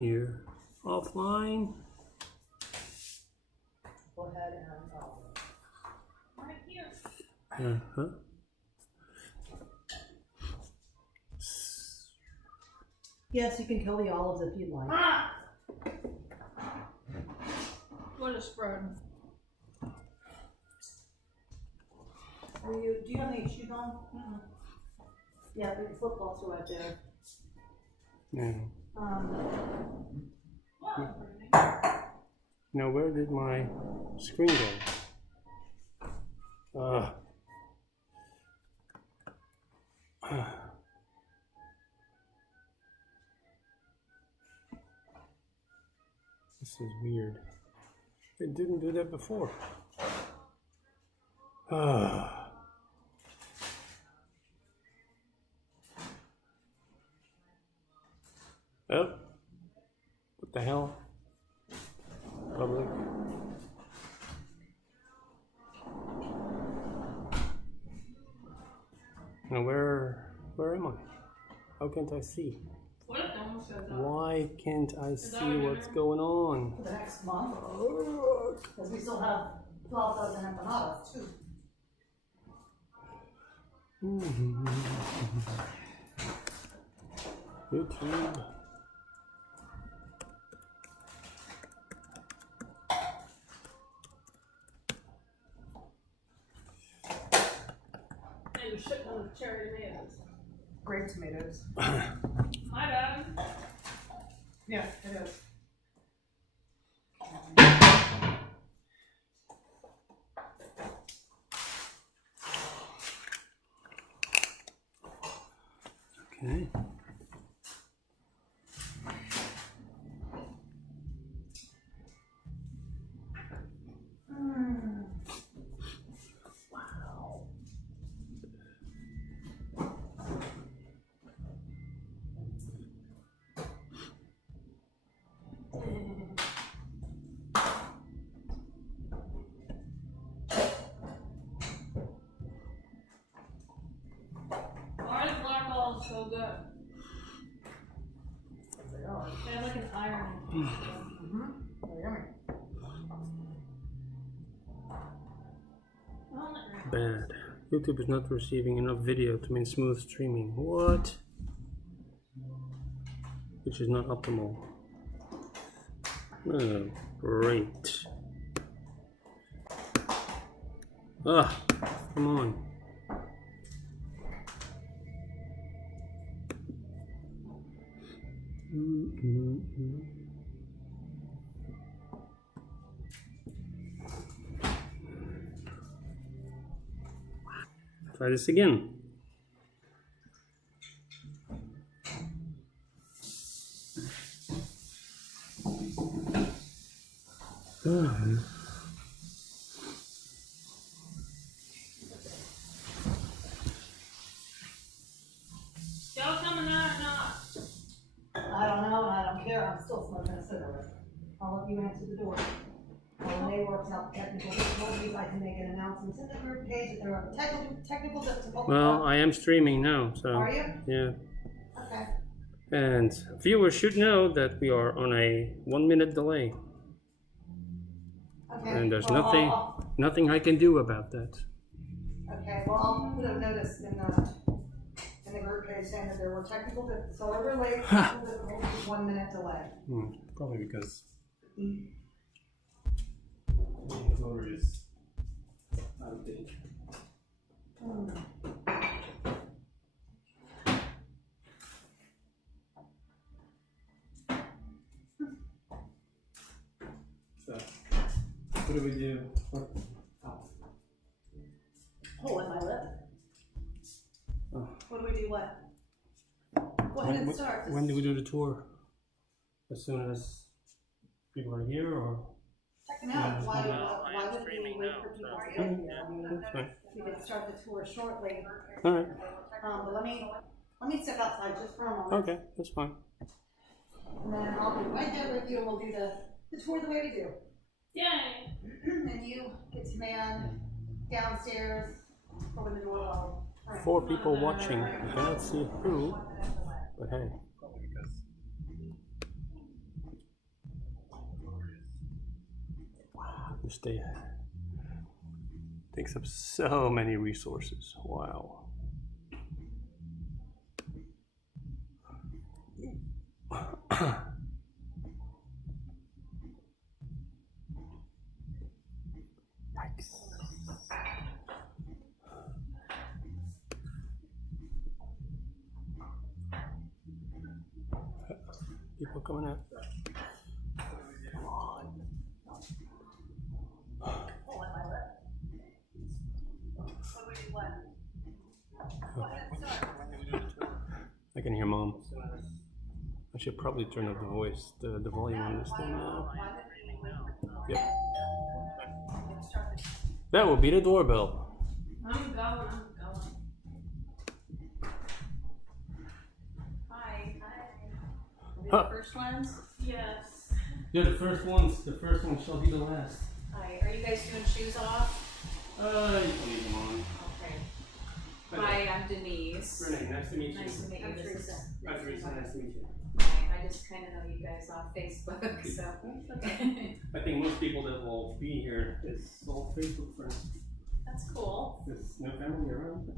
Here, offline. Go ahead and right here. Uh-huh. Yes, you can kill the olives if you'd like. Ah! What a spread. Do you have any shoes on? Mm-hmm. Yeah, the flip flops are right there. Yeah. What? Now, where did my screen go? This is weird. It didn't do that before. Oh, what the hell? Public. Now where am I? How can't I see? What if no one shows up? Why can't I see what's going on? For the next month. Because we still have 12,000 empanadas too. YouTube. Hey, you're shitting on the cherry tomatoes. Grape tomatoes. My bad. Yeah, it is. Okay. Wow. Why is black olive so good? They are. They have like an iron. Mm-hmm. They're yummy. Well, not really. Bad. YouTube is not receiving enough video to mean smooth streaming. What? Which is not optimal. Oh, great. Ah, come on. Try this again. Y'all coming out or not? I don't know, and I don't care. I'm still smoking a cigarette. I'll let you answer the door. When Rene works out technical difficulties, I can make an announcement in the group page that there are technical difficulties. Well, I am streaming now, so. Are you? Yeah. Okay. And viewers should know that we are on a 1 minute delay. Okay. And there's Well, nothing I can do about that. Okay, well, I'll put a notice in the group page saying that there were technical difficulties. So every late, technical difficulties, 1 minute delay. Probably because the encoder is out of date. So, what do we do? Oh, with my lip. Oh. What do we do? What? Go ahead and start. When do we do the tour? As soon as people are here, or? No, why would we wait for people to get here? I mean, That's fine. we could start the tour shortly. All right. But let me step outside just for a moment. Okay, that's fine. And then I'll be right there with you, and we'll do the tour the way we do. Yay! And you get to man downstairs, open the door. All right. 4 people watching. I cannot see who, but hey. This day takes up so many resources. Wow. Yikes. People coming out. Come on. I can hear Mom. I should probably turn up the voice, the volume on this thing now. Yep. That will be the doorbell. I'm going. Hi. Are we Huh. the first ones? Yes. They're the first ones. The first one shall be the last. Hi. Are you guys doing shoes off? You can leave them on. Okay. Hi, I'm Denise. Renee, nice to meet you. Nice to meet you. I'm This Teresa. is- Hi, Teresa, nice to meet you. Hi, I just kind of know you guys off Facebook, so. I think most people that will be here is all Facebook friends. That's cool. There's no family around.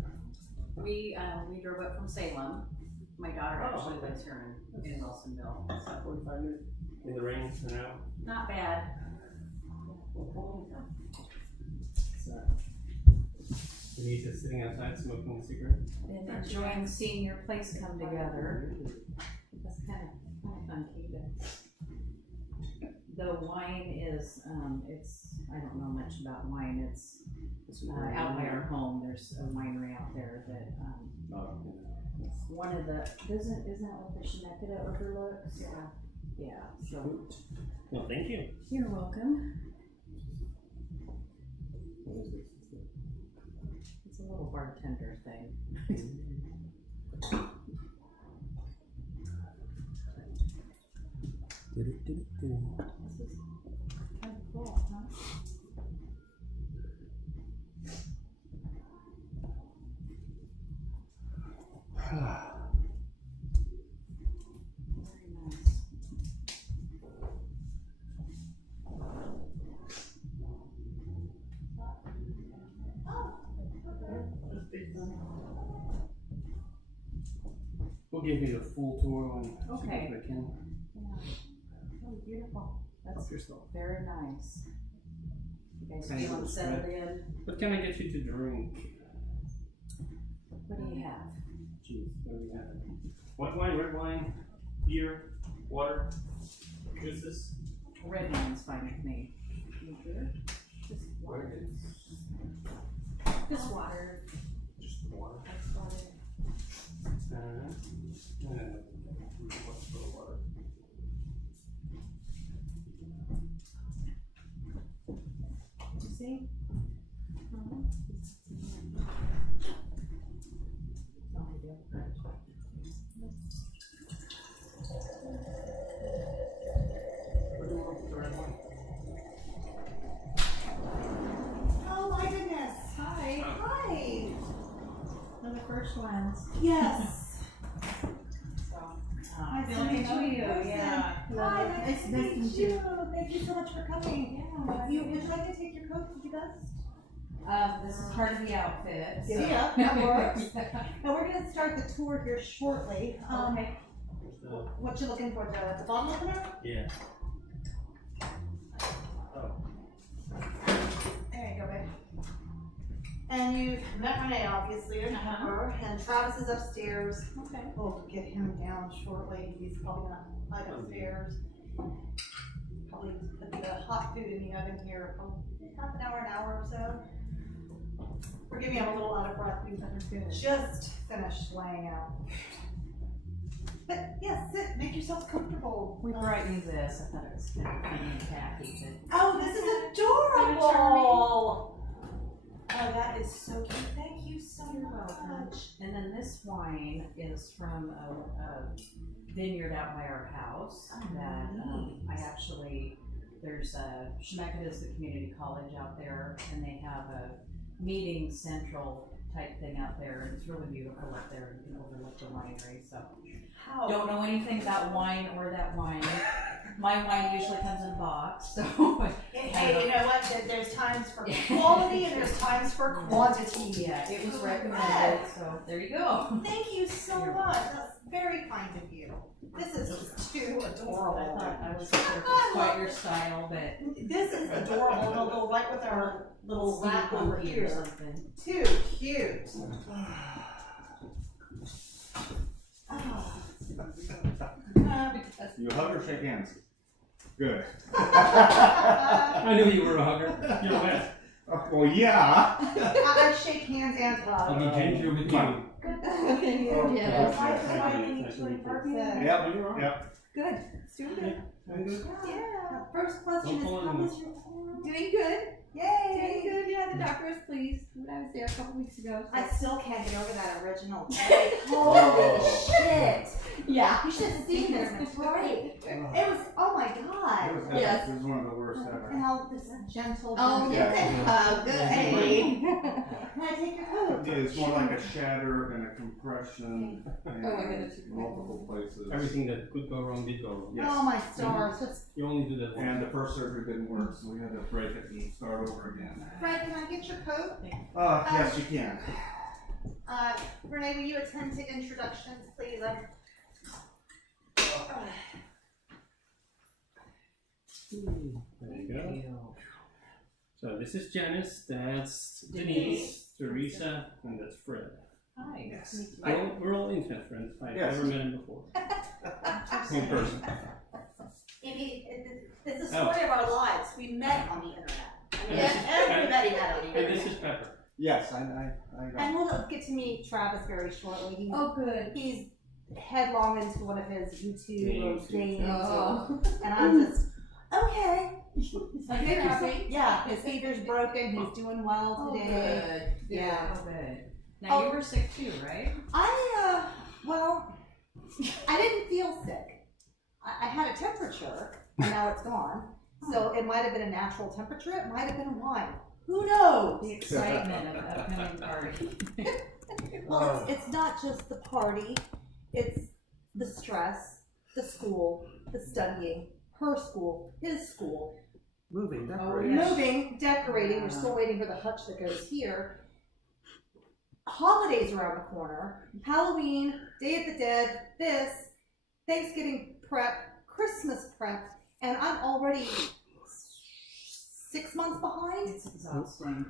We drove up from Salem. My daughter Oh, actually okay. lives here in Wilsonville. So 45 minutes in the rain for now. not bad. Denise is sitting outside smoking a cigarette. And enjoying seeing your place come together. That's kind of fun to keep it. The wine is, I don't know much about wine. It's out by our home. There's a winery out there that, one of the, isn't that what the Shemakita overlooks? Yeah. Yeah, so. No, thank you. You're welcome. What is this? It's a little bartender thing. This is kind of cool, huh? Very nice. We'll give you the full tour when Okay. we can. Yeah. Oh, beautiful. That's Help yourself. very nice. You guys Thank feeling you. settled in? What can I get you to drink? What do you have? Jeez, what do we have? White wine, red wine, beer, water, juices. Red wine's fine with me. You beer? Just water. Just water. Just water. That's water. What's for water? You see? No idea. What do you want with the red wine? Oh my goodness. Hi. Hi. One of the first ones. Yes. So, Nice to feeling meet to know you in you. person. Yeah. Hi, nice to meet you. Thank you so much for coming. Yeah. Would you like to take your coat to do that? This is part of the outfit. So. Yeah, that works. Now we're going to start the tour here shortly. Okay. What you looking for, Joe? The bottle opener? Yeah. Oh. There you go, babe. And you've met Rene, obviously, you know her, and Travis is upstairs. Okay. We'll get him down shortly. He's probably gonna hide upstairs. Probably put the hot food in the oven here for half an hour or so. Forgive me, I'm a little out of breath. We just finished laying out. But yes, sit, make yourself comfortable. We brought you this. I thought it was kind of funny and tacky, but Oh, this is adorable! Oh, that is so cute. Thank you so much. and then this wine is from a vineyard out by our house that I actually, there's a, Shemakita is the community college out there, and they have a meeting central type thing out there, and it's really beautiful up there. You can overlook the winery, so How? Don't know anything about wine or that wine. My wine usually comes in a box, so. Hey, you know what? There's times for quality and there's times for quantity. Yeah, it was recommended, so there you go. Thank you so much. That's very kind of you. This is just too adorable. I was sure it was quite your style, but. This is adorable. And it'll go right with our little rack over or here. something. Too cute. You hug or shake hands? Good. I knew you were a hugger. You're wet. Well, yeah. I shake hands and hug. I'll be ginger with you. Oh, Yes. Nice to meet you. Yep, yep. Good. It's doing good. Yeah. First question is, how was your arm? Doing good. Yay! Doing good. Yeah, the doctor was pleased when I was there a couple weeks ago. I still can't get over that original. Holy shit! Yeah. You should have seen this break. It was, oh my god. Yes. This is one of the worst ever. And how this gentle. Oh, you Yeah. can hug. Good. Hey. Can I take your coat? Yeah, it's more like a shatter and a compression and Oh my goodness. multiple places. Everything that could go wrong did go wrong. Yes. Oh my stars. Just, You only do that And once. the first surgery didn't work, so we had to break it and start over again. Fred, can I get your coat? Yes, you can. Renee, will you attend to introductions, please? There you go. So this is Janice, that's Denise, Teresa, and that's Fred. Hi. Yes. We're all internet friends. I've Yes. never met him before. In person. It's the story of our lives. We met on the internet. I mean, And everybody met on the And this internet. is Pepper. Yes, I And we'll get to meet Travis very shortly. Oh, good. He's headlong into one of his YouTube games. Oh. And I'm just, okay. Okay, happy. Yeah, his fever's broken. He's doing well Oh, today. good. Yeah. Oh, good. Now you were sick too, right? Well, I didn't feel sick. I had a temperature, and now it's gone. So it might have been a natural temperature. It might have been wine. Who knows? The excitement of upcoming party. Well, it's not just the party. It's the stress, the school, the studying, her school, his school, Moving, decorating. Yes. moving, decorating. We're still waiting for the hutch that goes here. Holidays around the corner. Halloween, Day of the Dead, this, Thanksgiving prep, Christmas prep, and I'm already 6 months behind. It's exhausting.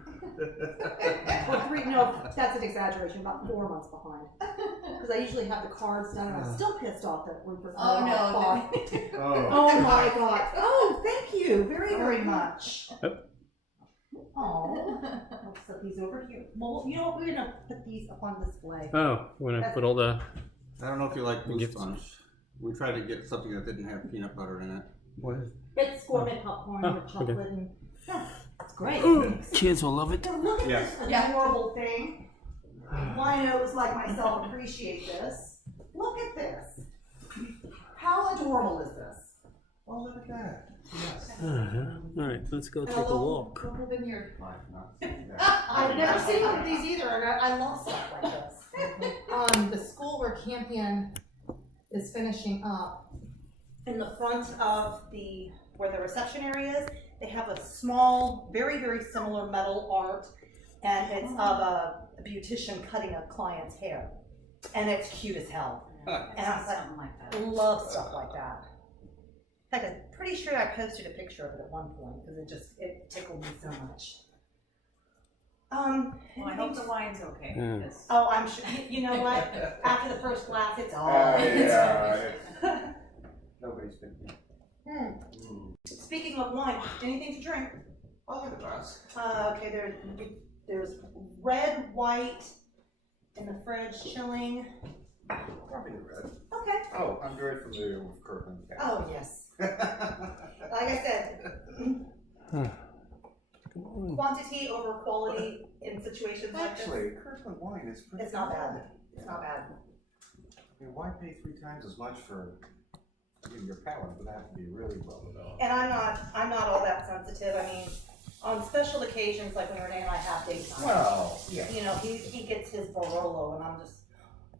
Or 3, no, that's an exaggeration, about 4 months behind. Because I usually have the cards done, and I'm still pissed off that Rupert. Oh, no. Oh. Oh my god. Oh, thank you very, very much. Oh, I'll set these over here. Well, you know what? We're gonna put these up on display. Oh, we're gonna put all the. I don't know if you like Blue Gifts. Sponge. We tried to get something that didn't have peanut butter in it. What is It's gourmet popcorn Oh, with chocolate okay. and yeah, it's great. Kids will love it. So look at Yes. this adorable thing. Winos like myself appreciate this. Look at this. How adorable is this? Oh, look at that. Yes. Alright, let's go take a Hello. walk. Local vineyard. I've never seen one of these either, and I love stuff like this. The school where Campion is finishing up, in the front of where the reception area is, they have a small, very, very similar metal art, and it's of a beautician cutting a client's hair. And it's cute as hell. And I was like, Something like I that. love stuff like that. In fact, I'm pretty sure I posted a picture of it at one point, because it tickled me so much. Well, I hope the wine's okay. Yeah. because- Oh, I'm sure. You know what? After the first glass, it's all. Yeah. Nobody's been. Speaking of wine, anything to drink? Oh, look at that. Okay, there's red, white in the fridge, chilling. Probably red. Okay. Oh, I'm very familiar with Kirkland. Oh yes. Like I said, quantity over quality in situations like this. Actually, Kirkland wine is pretty. It's not bad. It's not bad. I mean, why pay 3 times as much for your palate? Would have to be really well developed. And I'm not all that sensitive. I mean, on special occasions like when Rene and I have date night, Well, yeah. you know, he gets his Barolo and I'm just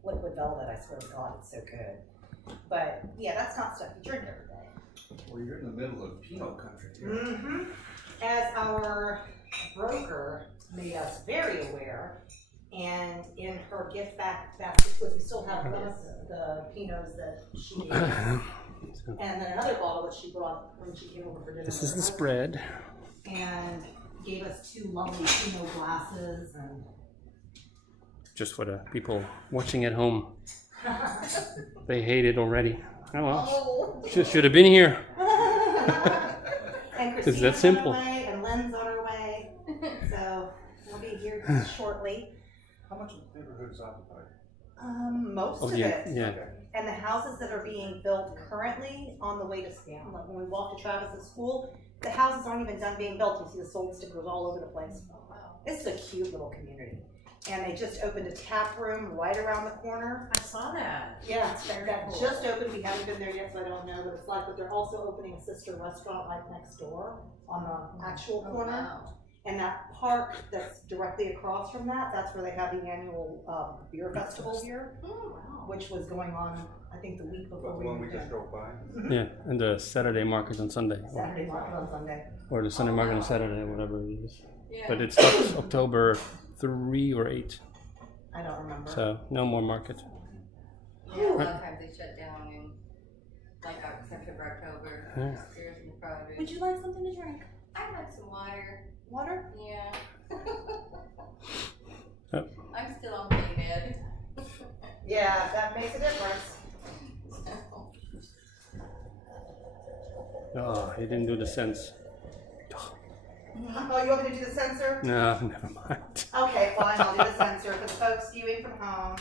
liquid velvet. I swear to God, it's so good. But yeah, that's not stuff you drink every day. Well, you're in the middle of Pinot country here. Mm-hmm. As our broker made us very aware, and in her gift basket, because we still have the Pinots that she gave us, and then another bottle that she brought when she came over for dinner. This is the with us, spread. and gave us 2 lovely Pinot glasses, and Just for the people watching at home. They hate it already. Oh well. Should have been here. and It's Christina's that simple. on her way, and Lynn's on her way, so we'll be here shortly. How much of the neighborhood is occupied? Most Oh of yeah, it. yeah. And the houses that are being built currently on the way to Stan, like when we walk to Travis's school, the houses aren't even done being built. You see the sold stickers all over the place. Oh, wow. It's a cute little community. And they just opened a tap room right around the corner. I saw that. Yeah, that just opened. We haven't been there yet, so I don't know what it's like. But they're also opening a sister restaurant right next door on the actual corner. Wow. And that park that's directly across from that, that's where they have the annual beer festival here, which was going on, I think, the week before we One we moved just in. drove by? Yeah, and the Saturday market on Sunday. Saturday market on Sunday. Or the Sunday market on Saturday, whatever it is. Yeah. But it starts October 3 or 8. I don't remember. So no more market. Yeah, a lot of times they shut down in like September, October. Yeah. Seriously, probably. Would you like something to drink? I'd like some water. Water? Yeah. Yep. I'm still on pain med. Yeah, that makes a difference. Oh, he didn't do the sense. Oh, you want me to do the sensor? No, never mind. Okay, fine, I'll do the sensor for the folks viewing from home.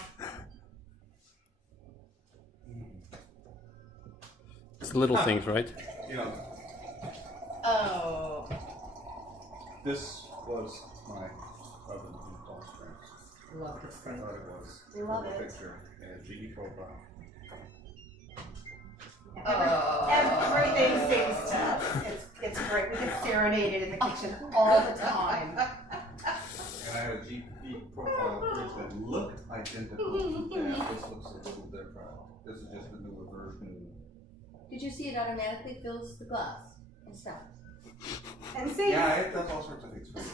It's the little things, right? You know, Oh. this was my oven in Palm Springs. Love this I thing. thought it was. We love it. Picture and GE profile. Everything sings to us. It's great. We get serenaded in the kitchen all the time. And I had a GE profile fridge that looked identical. Yeah, this looks a little different. This is just a newer version. Did you see it automatically fills the glass and stops? And see, Yeah, it does all sorts of things for you.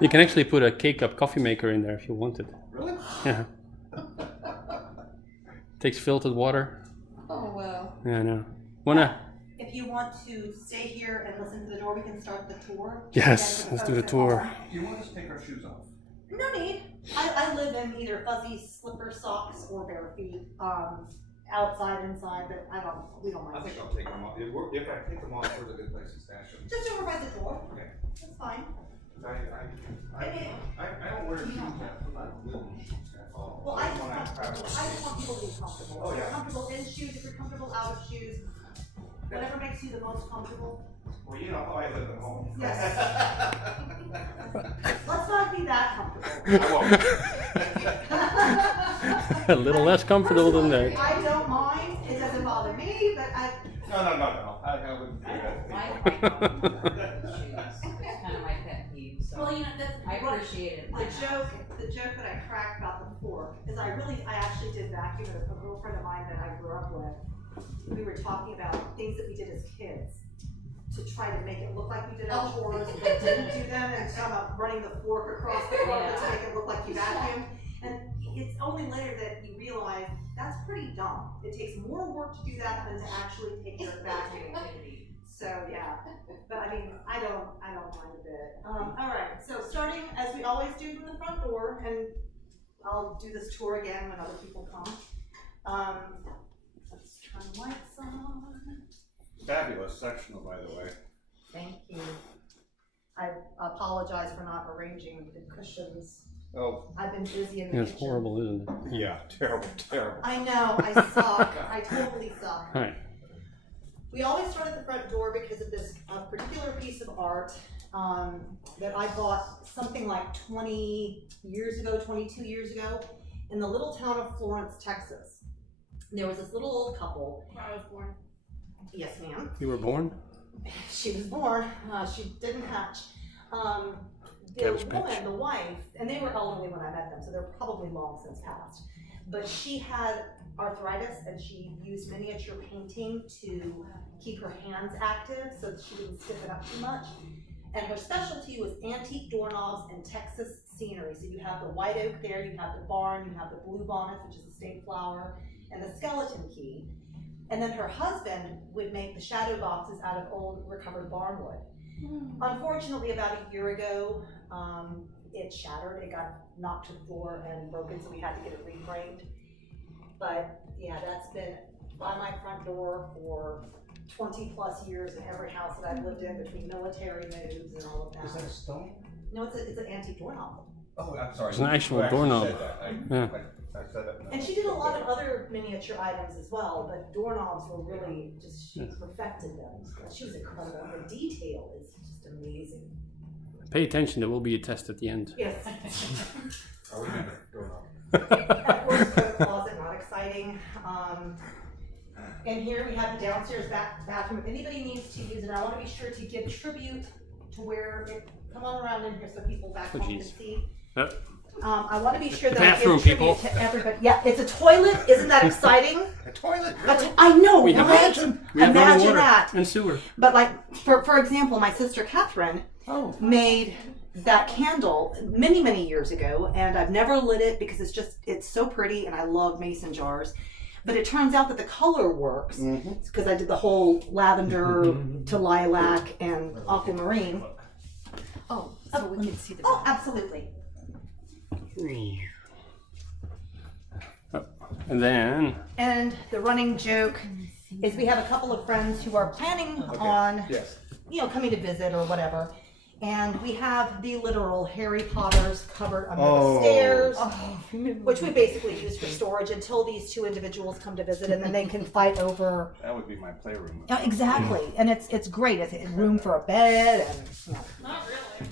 You can actually put a K-cup coffee maker in there if you wanted. Really? Yeah. Takes filtered water. Oh, wow. Yeah, I know. Wanna? if you want to stay here and listen to the door, we can start the tour. Yes, Again, for let's do the folks at tour. home. Do you want us to take our shoes off? No need. I live in either fuzzy slipper socks or bare feet, outside, inside, but we don't I mind. think I'll take them off. If I take them off, where's a good place to stash them? Just over by the door. Okay. That's fine. I don't wear shoes that I'm not little shoes at all. Well, I When just travel. want people to be comfortable. Oh, If yeah. you're comfortable in shoes, if you're comfortable out of shoes, whatever makes you the most comfortable. Well, you know how I live at home. Yes. Let's not be that comfortable. I won't. A little less comfortable than that. I don't mind. It doesn't bother me, but No. I wouldn't do that. I like shoes. It's kind of my pet peeve, so well, you know that's I appreciate it. the joke that I cracked about the fork is I actually did vacuum with a girlfriend of mine that I grew up with. We were talking about things that we did as kids to try to make it look like we did our chores, but didn't do them, and kind of running the fork across the carpet to make it look like you vacuumed. And it's only later that you realize that's pretty dumb. It takes more work to do that than to actually take your vacuum. So yeah, but I mean, I don't mind a bit. All right, so starting as we always do from the front door, and I'll do this tour again when other people come. Let's turn the lights on. Fabulous sectional, by the way. Thank you. I apologize for not arranging the cushions. Oh, I've been busy in the It's kitchen. horrible, isn't it? yeah, terrible. I know, I suck. I totally suck. Alright. We always start at the front door because of this particular piece of art that I bought something like 22 years ago, in the little town of Florence, Texas. There was this little old couple. Where I was born. Yes, ma'am. You were born? She was born. She didn't hatch. The Cabbage patch. woman, the wife, and they were elderly when I met them, so they're probably long since passed. but she had arthritis and she used miniature painting to keep her hands active so that she didn't stiffen up too much. And her specialty was antique doorknobs and Texas scenery. So you have the white oak there, you have the barn, you have the blue bonnet, which is a state flower, and the skeleton key. And then her husband would make the shadow boxes out of old recovered barn wood. Unfortunately, about a year ago, it shattered. It got knocked to the floor and broken, so we had to get it reframed. But yeah, that's been by my front door for 20 plus years in every house that I've lived in, between military moves and all of that. Is that a stone? No, it's an antique doorknob. Oh, I'm sorry. It's an actual You actually doorknob. said that. Yeah. I said it. And she did a lot of other miniature items as well, but doorknobs were really just, she perfected them. She was incredible. Her detail is just amazing. Pay attention, there will be a test at the end. Yes. Are we gonna doorknob? Of course, coat closet, not exciting. And here we have the downstairs bathroom. If anybody needs to use it, I want to be sure to give tribute to where it, come on around in here so people back home can see. Yep. I want to be sure that Bathroom, I give tribute people. to everybody. Yeah, it's a toilet. Isn't that exciting? A toilet, I know, We have right? We have running Imagine water that. and sewer. But like, for example, my sister Catherine made that candle many, many years ago, and I've never lit it because it's so pretty, and I love mason jars. But it turns out that the color works because I did the whole lavender to lilac and aquamarine. Oh, so we can see the. Oh, absolutely. Oh, and then And the running joke is we have a couple of friends who are planning on, Yes. coming to visit or whatever. And we have the literal Harry Potter's cupboard under the stairs, which we basically use for storage until these two individuals come to visit, and then they can fight over. That would be my playroom. Exactly, and it's great. It's room for a bed, and Not really.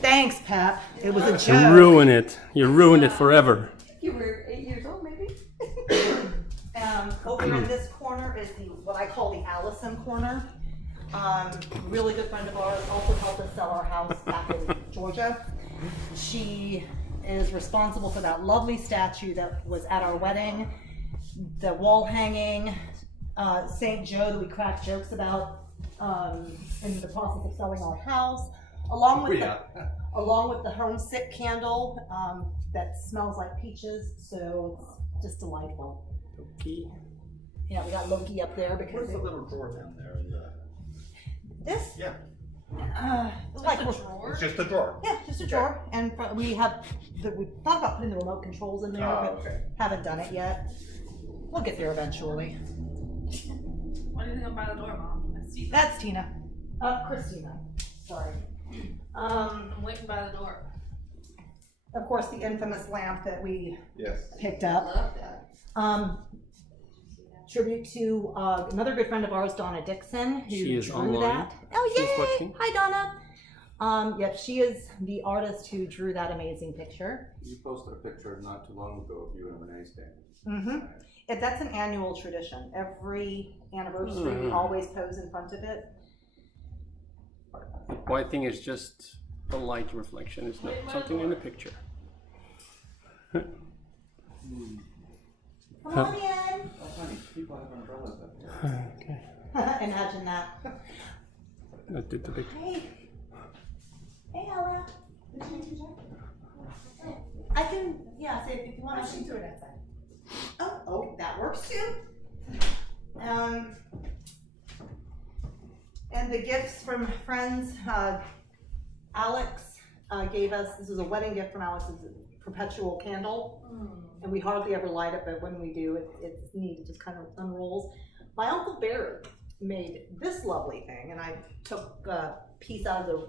thanks, Pep. It was a you joke. ruin it. You ruined it forever. You were 8 years old, maybe? Over in this corner is what I call the Allison corner. Really good friend of ours, also helped us sell our house back in Georgia. She is responsible for that lovely statue that was at our wedding, the wall hanging, St. Joe that we cracked jokes about in the process of selling our house, along with the homesick candle that smells like peaches, so it's just delightful. Okay. Yeah, we got Loki up there because Where's the little drawer down there? this, Yeah, like That's a drawer. it's just a drawer. yeah, just a drawer, and we thought about putting the remote controls in there, but okay. haven't done it yet. We'll get there eventually. What do you think about the door, Mom? Let's see. That's Tina. Christina. Sorry. I'm waiting by the door. Of course, the infamous lamp that we Yes. picked I up. love that. Tribute to another good friend of ours, Donna Dixon, who She is drew online. that. Oh, She's yay! watching. Hi, Donna. Yep, she is the artist who drew that amazing picture. You posted a picture not too long ago of you and Renee's dance. Mm-hmm. That's an annual tradition. Every anniversary, we always pose in front of it. White thing is just the light reflection. It's not something in the picture. Come on in. Oh, honey, people have umbrellas up here. Okay. Imagine that. That did the picture. Hey. Hey, Ella. I can, yeah, say if you want to do it outside. Oh, that works too. And the gifts from friends, Alex gave us, this was a wedding gift from Alex, it's a perpetual candle. And we hardly ever light it, but when we do, it's neat, it just kind of unrolls. My Uncle Barry made this lovely thing, and I took a piece out of the,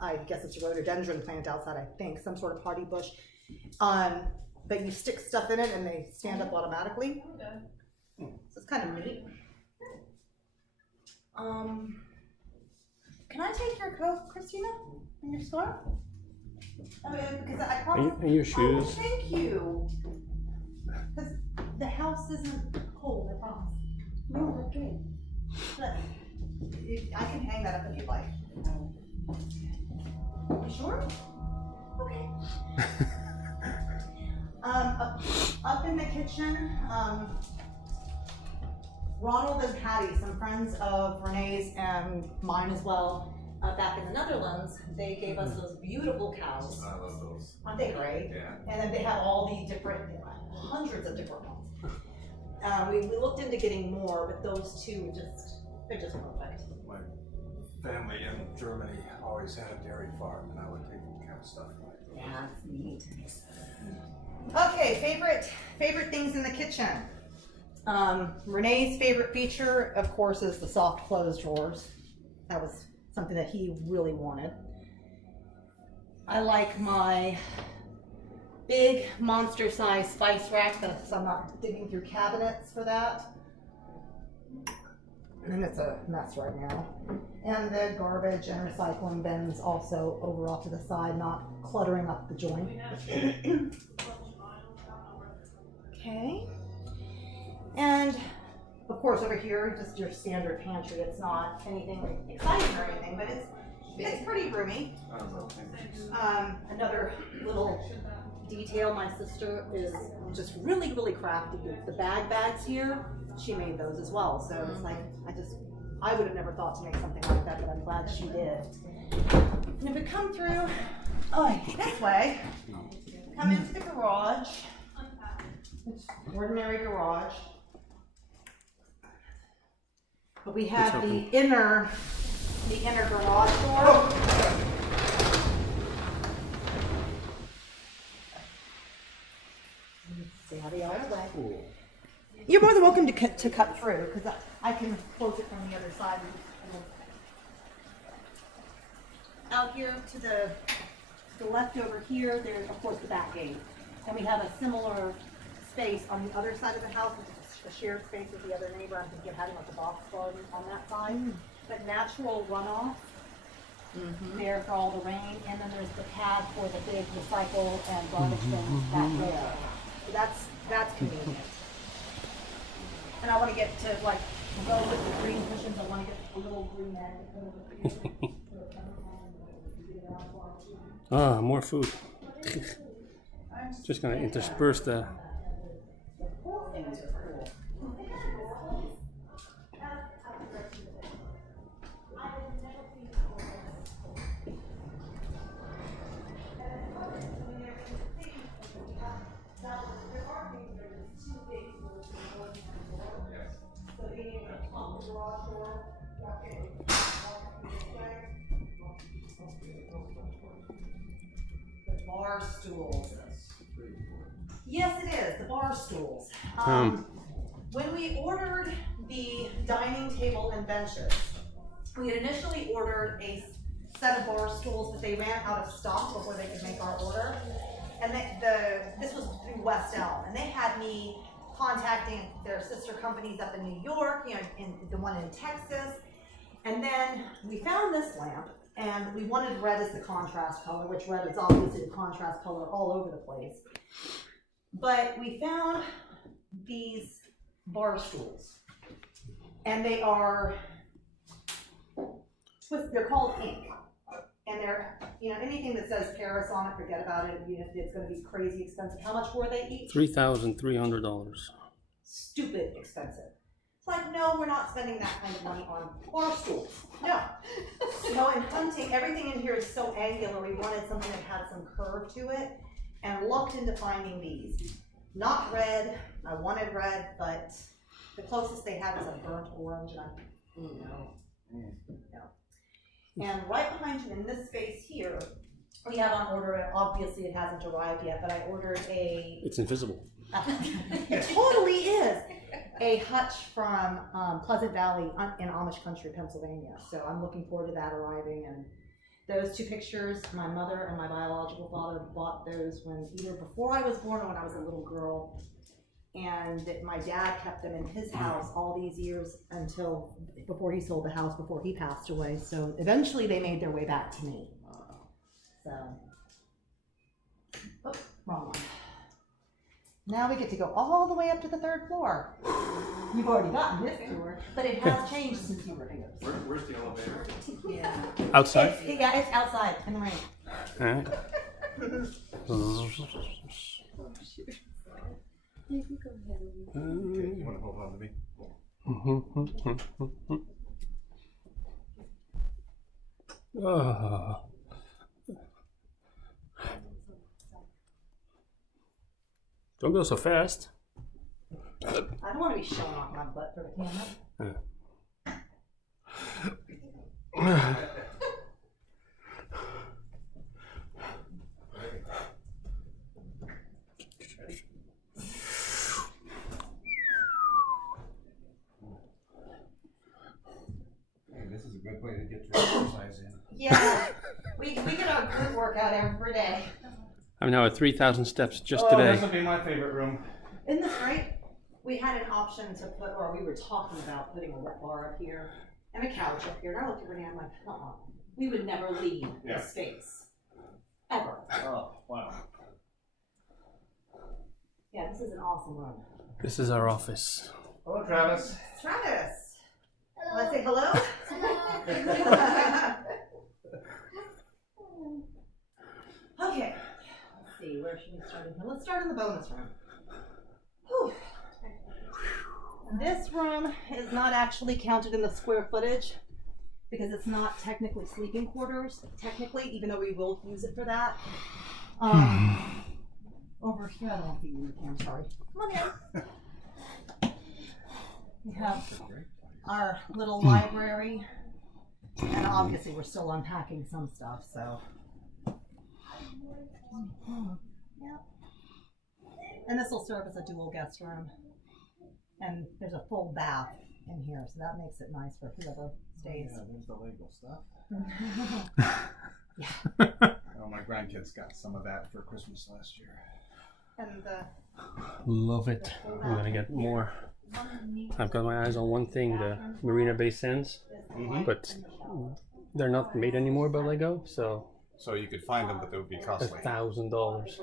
I guess it's a rhododendron plant outside, I think, some sort of hardy bush. But you stick stuff in it and they stand up automatically. Okay. So it's kind of neat. Can I take your coat, Christina, and your scarf? Because I probably. And your shoes. Oh, thank you. Because the house isn't cold, I promise. No, we're good. But I can hang that up if you'd like. You sure? Okay. kitchen. Ronald and Patty, some friends of Renee's and mine as well, back in the Netherlands, they gave us those beautiful cows. I love those. Aren't they great? Yeah. And then they have all the different, hundreds of different ones. We looked into getting more, but those two they're just perfect. My family in Germany always had a dairy farm, and I would take them kind of stuff. Yeah, it's neat. Okay, favorite things in the kitchen. Renee's favorite feature, of course, is the soft closed drawers. That was something that he really wanted. I like my big monster-sized spice rack, so I'm not digging through cabinets for that. And it's a mess right now. And the garbage and recycling bins also over off to the side, not cluttering up the joint. Okay. And of course over here, just your standard pantry. It's not anything exciting or anything, but it's pretty roomy. I love things. Another little detail, my sister is just really, really crafty. The bags here, she made those as well. So it's like, I would have never thought to make something like that, but I'm glad she did. And if we come through, this way, come into the garage. It's ordinary garage. But we have the inner garage door. Stay out of the way. You're more than welcome to cut through, because I can close it from the other side. Out here to the left over here, there's of course the back gate. And we have a similar space on the other side of the house, which is a shared space with the other neighbor. I'm thinking of having like a box garden on that side. But natural runoff there for all the rain, and then there's the pad for the big recycle and garbage bins back there. So that's convenient. And I want to get to like go with the green cushions. I want to get a little green egg. Ah, more food. Just gonna intersperse the. Things are cool. The bar stools. Yes, it is, the bar stools. When we ordered the dining table and benches, we had initially ordered a set of bar stools, but they ran out of stock before they could make our order. And this was through West Elm, and they had me contacting their sister companies up in New York, in the one in Texas. And then we found this lamp, and we wanted red as the contrast color, which red is obviously the contrast color all over the place. But we found these bar stools, and they are they're called ink, and they're, anything that says Paris on it, forget about it. It's going to be crazy expensive. How much were they each? $3,300. Stupid expensive. It's like, no, we're not spending that kind of money on bar stools. No. In hunting, everything in here is so angular. We wanted something that had some curve to it, and looked into finding these. Not red. I wanted red, but the closest they have is a burnt orange, and no. And right behind you in this space here, we have on order, obviously it hasn't arrived yet, but I ordered It's invisible. it totally is, a hutch from Pleasant Valley in Amish country, Pennsylvania. So I'm looking forward to that arriving. And those two pictures, my mother and my biological father bought those either before I was born or when I was a little girl. And my dad kept them in his house all these years until before he sold the house, before he passed away. So eventually they made their way back to me. So, wrong one. Now we get to go all the way up to the 3rd floor. You've already gotten this tour, but it has changed since you were here. Where's the elevator? Yeah. Outside? It's outside in the rain. Alright. Okay, you wanna hold on to me? Ah. Don't go so fast. I don't want to be showing off my butt for the camera. Hey, this is a good way to get your exercise in. Yeah, we get our good workout every day. I'm now at 3,000 steps just Oh, today. this will be my favorite room. Isn't this great? We had an option to put, or we were talking about putting a wet bar up here and a couch up here. And I looked at Renee, I'm like, we would never leave Yeah. this space. Ever. Oh, wow. Yeah, this is an awesome room. This is our office. Hello, Travis. Travis! Want to say hello? Okay, let's see, where should we start in here? Let's start in the bonus room. Whew. This room is not actually counted in the square footage because it's not technically sleeping quarters, technically, even though we will use it for that. Over here, I don't want to be in the camera, sorry. Come on in. We have our little library, and obviously we're still unpacking some stuff, so. Yep. And this will serve as a dual guest room. And there's a full bath in here, so that makes it nice for whoever stays. Yeah, there's the legal stuff. Yeah. Oh, my grandkids got some of that for Christmas last year. And the Love it. I'm gonna get more. I've got my eyes on one thing, the Marina Bay Sands, but they're not made anymore by Lego, so So you could find them, but they would be costly. $1,000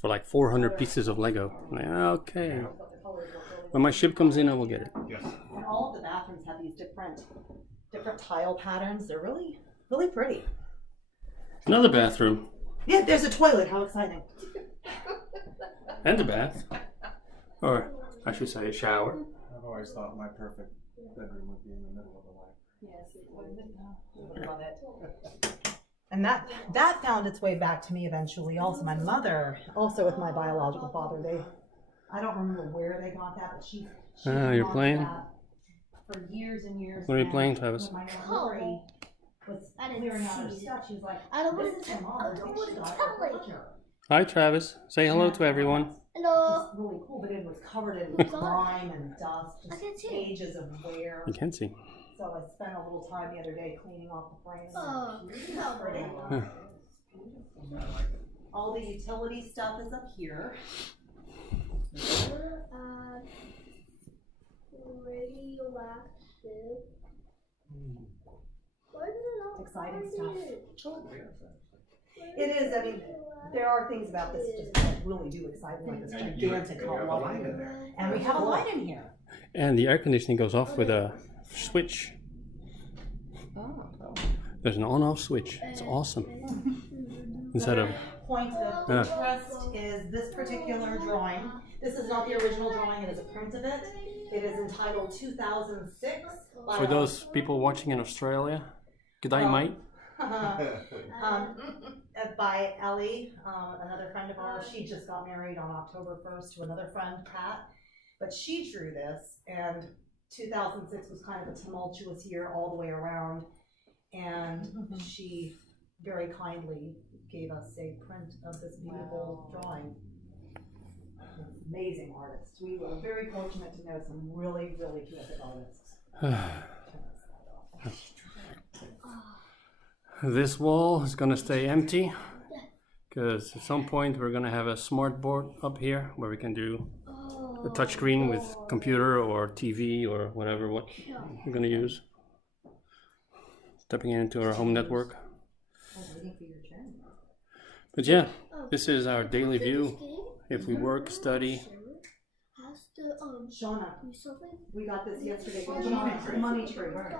for like 400 pieces of Lego. Like, okay. When my ship comes in, I will get it. Yes. and all of the bathrooms have these different tile patterns. They're really, really pretty. Another bathroom Yeah, there's a toilet. How exciting. and a bath, or I should say a shower. I've always thought my perfect bedroom would be in the middle of the library. Yes, love it. And that found its way back to me eventually. Also, my mother, also with my biological father, I don't remember where they got that, but she You're wanted playing? that for years and years. What are you and playing, Travis? when my Aunt Lori was I didn't clearing out her see. stuff, she was like, I don't "This want is to your mom. I I don't think want she to got tell it it. for her." Hi, Travis. Say hello to everyone. Hello. It's really cool, but it was covered in Sorry. grime and dust, I can just see. pages of wear. You can see. So I spent a little time the other day cleaning off the frames. Oh, It's pretty. Huh. All the utility stuff is up here. Radioactive. Why did it not Exciting find stuff. it? It is, I mean, there are things about this just that really do excite me, like this gigantic hot light. And we have a light in here. And the air conditioning goes off with a switch. There's an on-off switch. It's awesome. Instead of Point of interest is this particular drawing. This is not the original drawing, it is a print of it. It is entitled 2006. for those people watching in Australia, good day, mate. By Ellie, another friend of ours. She just got married on October 1st to another friend, Pat. But she drew this, and 2006 was kind of a tumultuous year all the way around. And she very kindly gave us a print of this beautiful drawing. Amazing artist. We were very fortunate to know some really, really terrific artists. This wall is gonna stay empty because at some point we're gonna have a smart board up here where we can do a touchscreen with computer or TV or whatever what we're gonna use. Stepping into our home network. But yeah, this is our daily view. If we work, study, Shauna, we got this yesterday from Money Shauna, tree. money tree. Right.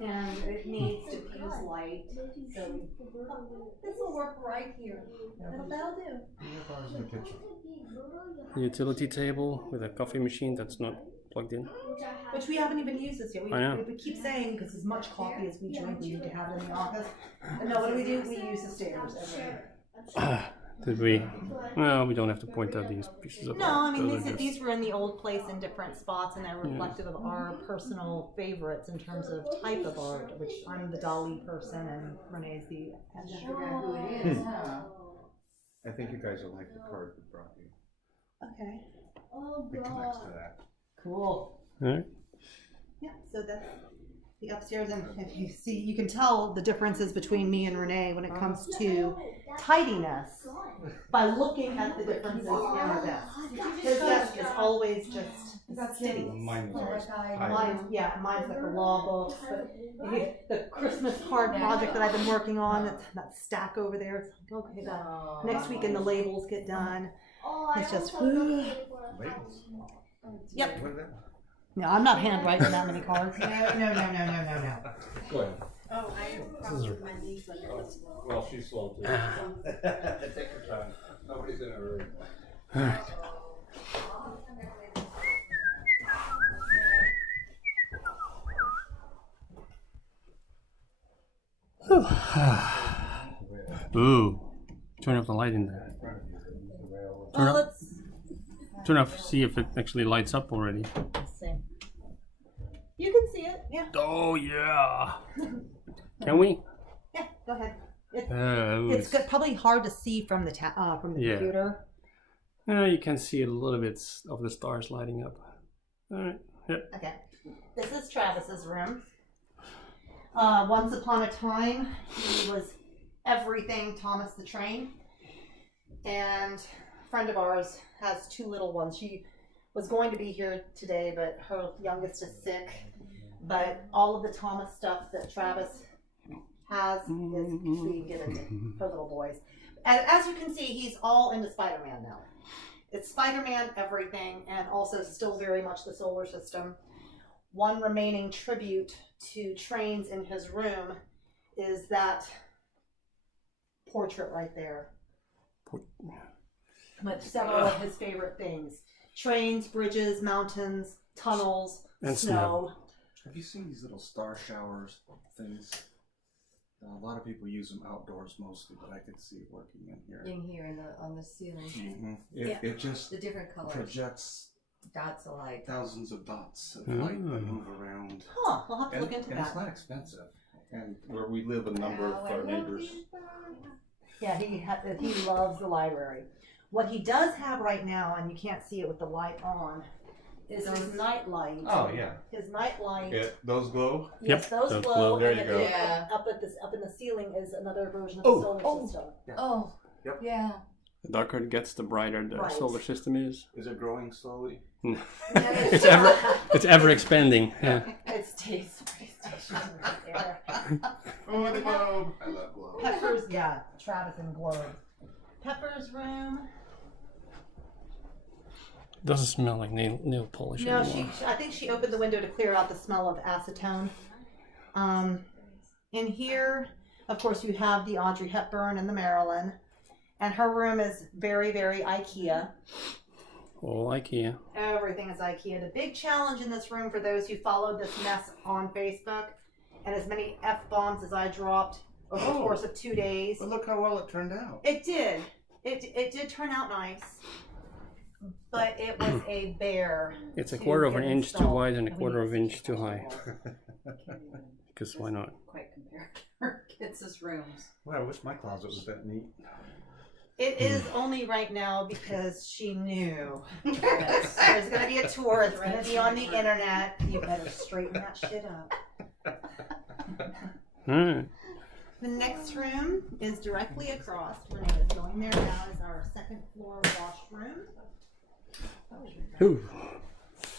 And it needs diffuse light, so this will work right here. That'll do. Ours in the kitchen. Utility table with a coffee machine that's not plugged in. Which we haven't even used this yet. I know. We keep saying, because as much coffee as we drink, we need to have it in the office. But no, what do? We use the stairs every day. Did we? Well, we don't have to point out these pieces of No, art. I mean, Those are just- these were in the old place in different spots, and they're reflective of our personal favorites in terms of type of art, which I'm the Dali person, and Renee's the... I just forgot who it is, huh? I think you guys will like the card we brought you. Okay. It connects to that. Cool. Alright. Yeah, so that's the upstairs, and if you see, you can tell the differences between me and Renee when it comes to tidiness by looking at the differences in our desk. His desk is always just steady. Mine was always Mine's like the law books, the Christmas card project that I've been working on, that stack over there. It's like, okay, next weekend the labels get done. It's just, labels. Yep. What is that? No, I'm not handwriting that many cards. No. Go ahead. Oh, I crossed my knees like I was. Well, she's slow too. Take your time. Nobody's in a hurry. Alright. Ooh. Turn off the light in there. Turn Well, up. let's Turn off, see if it actually lights up already. see. You can see it. Yeah. Oh yeah. Can we? Yeah. Go ahead. It's It's probably hard to see from the Yeah. computer. You can see a little bit of the stars lighting up. Alright. Yep. Okay. This is Travis's room. Once upon a time, he was everything Thomas the Train. And a friend of ours has two little ones. She was going to be here today, but her youngest is sick. But all of the Thomas stuff that Travis has is being given to her little boys. And as you can see, he's all into Spider-Man now. It's Spider-Man everything, and also still very much the solar system. One remaining tribute to trains in his room is that portrait right there. With several of his favorite things. Trains, bridges, mountains, tunnels, And snow. Have you seen these little star showers things? A lot of people use them outdoors mostly, but I could see it working in here. In here on the ceiling. Mm-hmm. Yeah. It just The different colors. projects Dots alike. thousands of dots of light that move around. Huh, we'll have to look into And it's that. not expensive. And where we live, a number of our neighbors. Yeah, he loves the library. What he does have right now, and you can't see it with the light on, is his night light. Oh yeah. His night light. Yeah, those glow. Yes, Yep, those those glow. glow. There and you then go. Yeah. Up in the ceiling is another version of Oh, the solar oh. system. Oh, Yep. yeah. The darker it gets, the brighter the Right. solar system is. Is it growing slowly? It's ever expanding. Yeah. It stays space station right there. Oh, the globe! I love globe. Pepper's, yeah, Travis and Globe. Pepper's room. Doesn't smell like nail polish No, anymore. I think she opened the window to clear out the smell of acetone. In here, of course, you have the Audrey Hepburn and the Marilyn. And her room is very, very IKEA. All IKEA. Everything is IKEA. The big challenge in this room for those who followed this mess on Facebook, and as many F-bombs as I dropped over the course of 2 days. But look how well it turned out. It did. It did turn out nice. But it was a bear. It's a to quarter of an get inch too installed. wide and a We quarter need of to an inch fix too high. that. Because why not? Quite compared to her kids' rooms. Well, I wish my closet was that neat. It is only right now because she knew. There's going to be a tour. It's going to be on the internet. You better straighten that shit up. Alright. The next room is directly across. Renee is going there now. Is our second floor washroom. Ooh.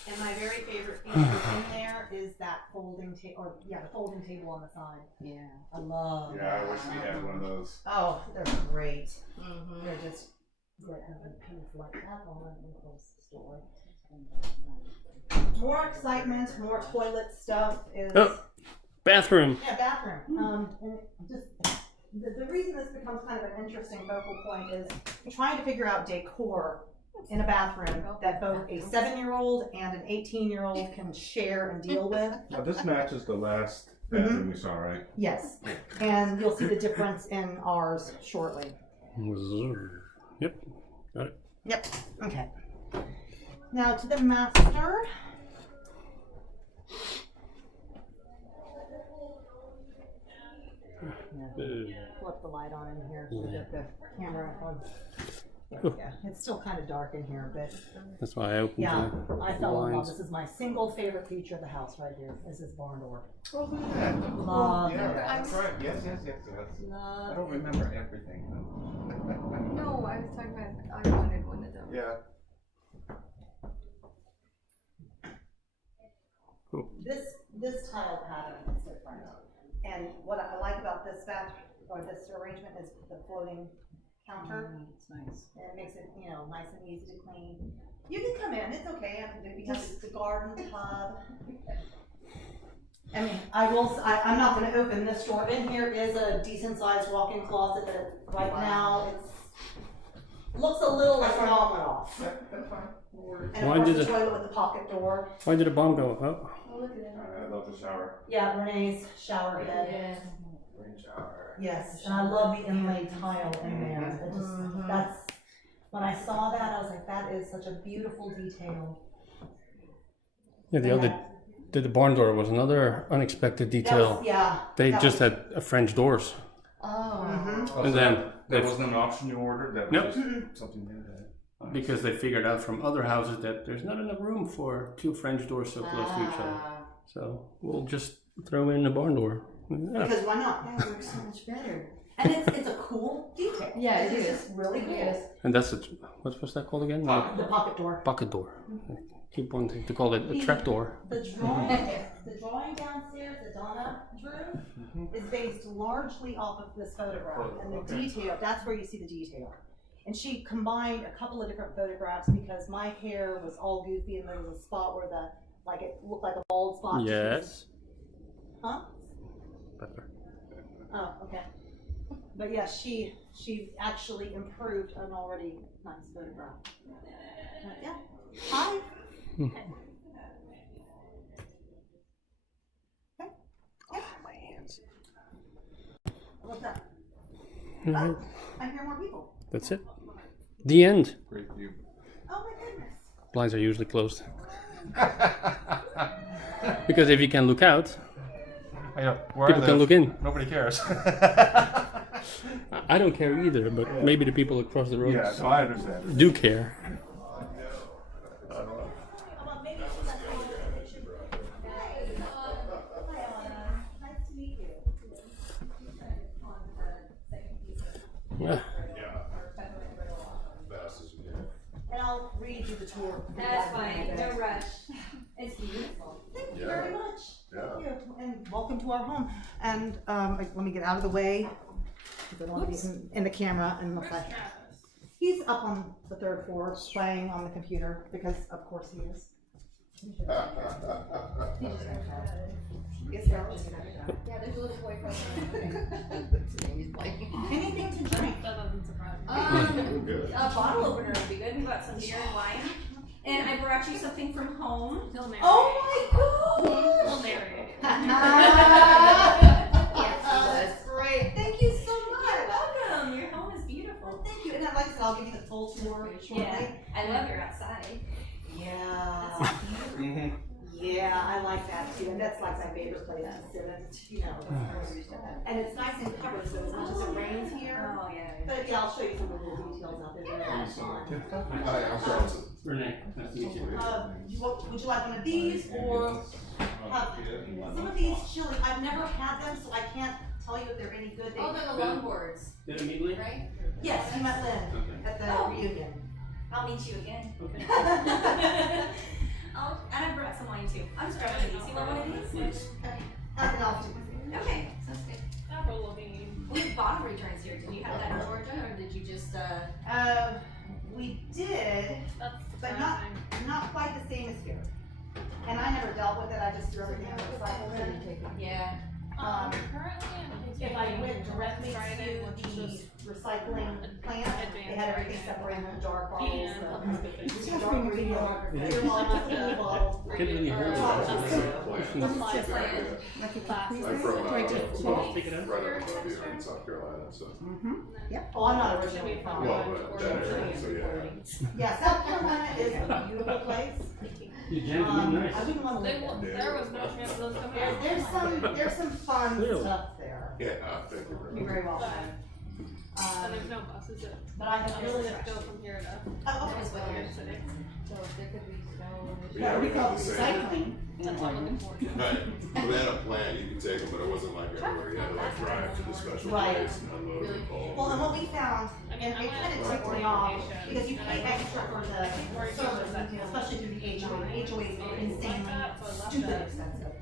And my very favorite feature in there is that folding table, the folding table on the side. Yeah. I love. Yeah, I wish we had one of those. Oh, they're great. Mm-hmm. They're just good having pins like that on in the store. More excitement, more toilet stuff is. Oh, bathroom. Yeah, bathroom. And just the reason this becomes kind of an interesting focal point is trying to figure out decor in a bathroom that both a 7-year-old and an 18-year-old can share and deal with. Now this matches the last bathroom we saw, right? Yes, and you'll see the difference in ours shortly. Yep, got it. Yep. Okay. Now to the master. Flip the light on in here so that the camera on. Yeah, it's still kind of dark in here, but That's why I opened yeah, the I fell in love. blinds. This is my single favorite feature of the house right here. Is this barn door. Oh, look at that. Love Yeah, it. that's right. Yes, yes, yes, yes. I don't remember everything. No, I was talking about, I wanted one of them. Yeah. This tile pattern is different, and what I like about this this arrangement is the floating counter. It's nice. And it makes it, nice and easy to clean. You can come in, it's okay. I can do it because it's a garden tub. I mean, I'm not going to open this door. In here is a decent sized walk-in closet that right now looks a little like a bomb went off. That's fine. And Why of did course, it- the toilet with the pocket door. Why did a bomb go up? Oh, look at it. I love the shower. Yeah, Renee's shower head. Yeah. Rain shower. Yes, and I love the inlaid tile in there. It just, that's, when I saw that, I was like, that is such a beautiful detail. Yeah, the barn door was another unexpected detail. They that just was- had French doors. Oh. And then that they- wasn't an option you ordered. That Nope. was just something new. Because they figured out from other houses that there's not enough room for 2 French doors so close to each other. So we'll just throw in a barn door. Yeah. Because why not? Yeah, it works so much better. And it's a cool detail. Yeah, it It's is. just really cool. Yes. And that's what's that called again? The pocket door. Pocket door. I keep wanting to call it a trap door. The drawing downstairs that Donna drew is based largely off of this photograph, and the detail, that's where you see the detail. And she combined a couple of different photographs because my hair was all goofy and there was a spot where it looked like a bald spot. Yes. Huh? Pepper. Oh, okay. But yeah, she actually improved an already nice photograph. But yeah. Hi. My hands. What's that? All right. I hear more people. That's it. The end. Great view. Oh my goodness. Blinds are usually closed. Because if you can look out, people can look in. Nobody cares. I don't care either, but maybe the people across the road Yeah, so I understand. do care. Yeah. And I'll read you the tour. That's fine. No rush. It's beautiful. Thank you very much. Thank you. And welcome to our home. And let me get out of the way. Because I don't want to be in the camera. And look like he's up on the 3rd floor playing on the computer because of course he is. Yes, Yeah, there's a little boy from anything to drink. That doesn't surprise me. A bottle opener would be good. We got some beer and wine. And I brought you something from home. He'll marry. Oh my god! He'll marry. Yes, That's great. Thank you so much. You're welcome. Your home is beautiful. Thank you. And like I said, I'll give you the full tour shortly. Yeah, I love your outside. Yeah. That's beautiful. Yeah, I like that too, and that's like my favorite place. So that's, and it's nice and covered, so as much as it rains here. Oh yeah. But yeah, I'll show you some of the little details out there. They're fun. Renee, nice to meet you. Would you like one of these or have some of these chili? I've never had them, so I can't tell you if they're any good. Oh, they're the longboards, Did it immediately? right? Yes, you met Lynn at the reunion. I'll meet you again. Okay. Oh, and I brought some wine too. I'm just grabbing these. You want one of these? Okay, sounds good. Apple Levine. We have bottle returns here. Did you have that in Georgia, or did you just We did, That's but surprising. not quite the dealt with it, I just threw everything in the recycle bin. Yeah. Currently, I'm If I went directly to the recycling plant, they had everything separated into jar bottles, dark green bottle, clear bottle, blue bottle. Can't really hold it. I'm from right above here in South Carolina, so. Oh, I'm not originally from. Well, but that area, so yeah. Yeah, South Carolina is a beautiful place. You jammed them in I nice. wouldn't want to live there. there was no chance of those coming out. There's some fun Really? stuff there. Yeah, thank you very You're much. very welcome. And there's no buses that But I have really. go from here to Oh, okay. Weird City. So if there could be no. Yeah, we got the same. Recycling. That's what I'm looking forward to. Right, well, they had a plan, you could take them, but it wasn't like everywhere, you had to like drive to the special Right. place and unload and pull. Well, and what we found, and it kind of ticked me off, because you pay extra for the service, especially through the HOA. The HOA is insanely stupid expensive.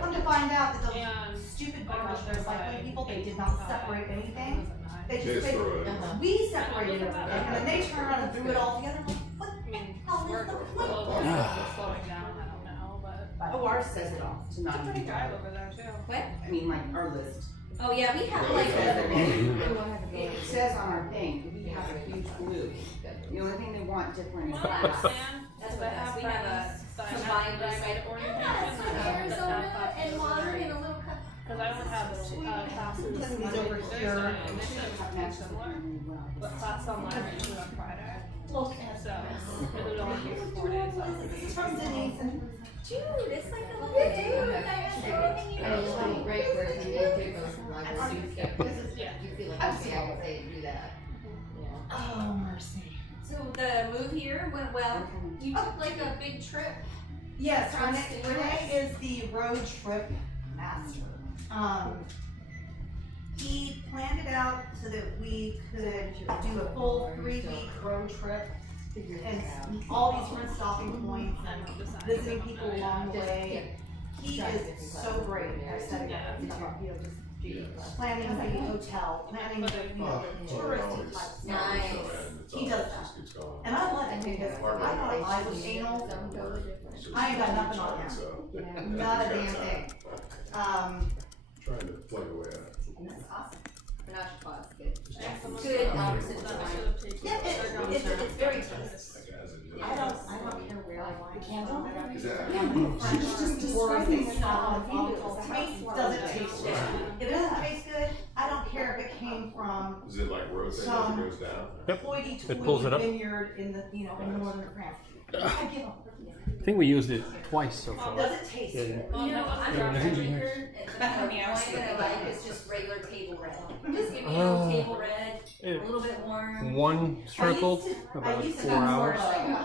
Come to find out that those stupid garbage recycling people, they did not separate anything. They They just, just throw it in. we separated everything, and then they turn around and threw it all together. I'm like, what I the mean, hell we're is the point? slowing down, I don't know, but Oh, ours says it all, to it's a not pretty be drive over there too. What? I mean, like, our list. Oh, yeah, we have Well, like It says on our thing, we have a huge blue. The only thing they want different is Well, I glass. understand, That's but what I have we have friends that I combined know that I made orientation and water in a little cup. because I don't have classes These over Monday through here. Thursday, and they said it would be similar, but class online are usually on Friday. So, it would only be for 4 days. This is from Denise, and Dude, it's like a little dude that has everything you And it's need. really great where you can take those like suitcase. this is, Yeah. You feel like you can't say do that. oh mercy. So the move here went well. You took like a big trip. Yes, Rene is the road trip master. He planned it out so that we could do a full 3-week road trip and all these different stopping points and visiting people along the way. He is so great at setting up, planning the hotel, planning the, touristy type stuff. Nice. He does that. And I love it because I thought I was anal. I ain't got nothing on him. Not a damn thing. Trying to plug away at it. That's awesome. Menage a trois, good. Someone Good said opposite that I line. should have taken Yeah, it. it's very tasty. Like as it is. I don't care where I want it. Exactly. French words, style, taste doesn't taste good. If it doesn't taste good, I don't care if it came from Is it like rotating as it goes down? It pulls it up. vineyard in the, in northern France. I give up. I think we used it twice so far. Does it taste Yeah. good? You know, I'm not a drinker. The How many hours one that I like is just regular table red. Just give me a Oh. little table red, a little bit warm. One circle, I about used to 4 be more hours. like,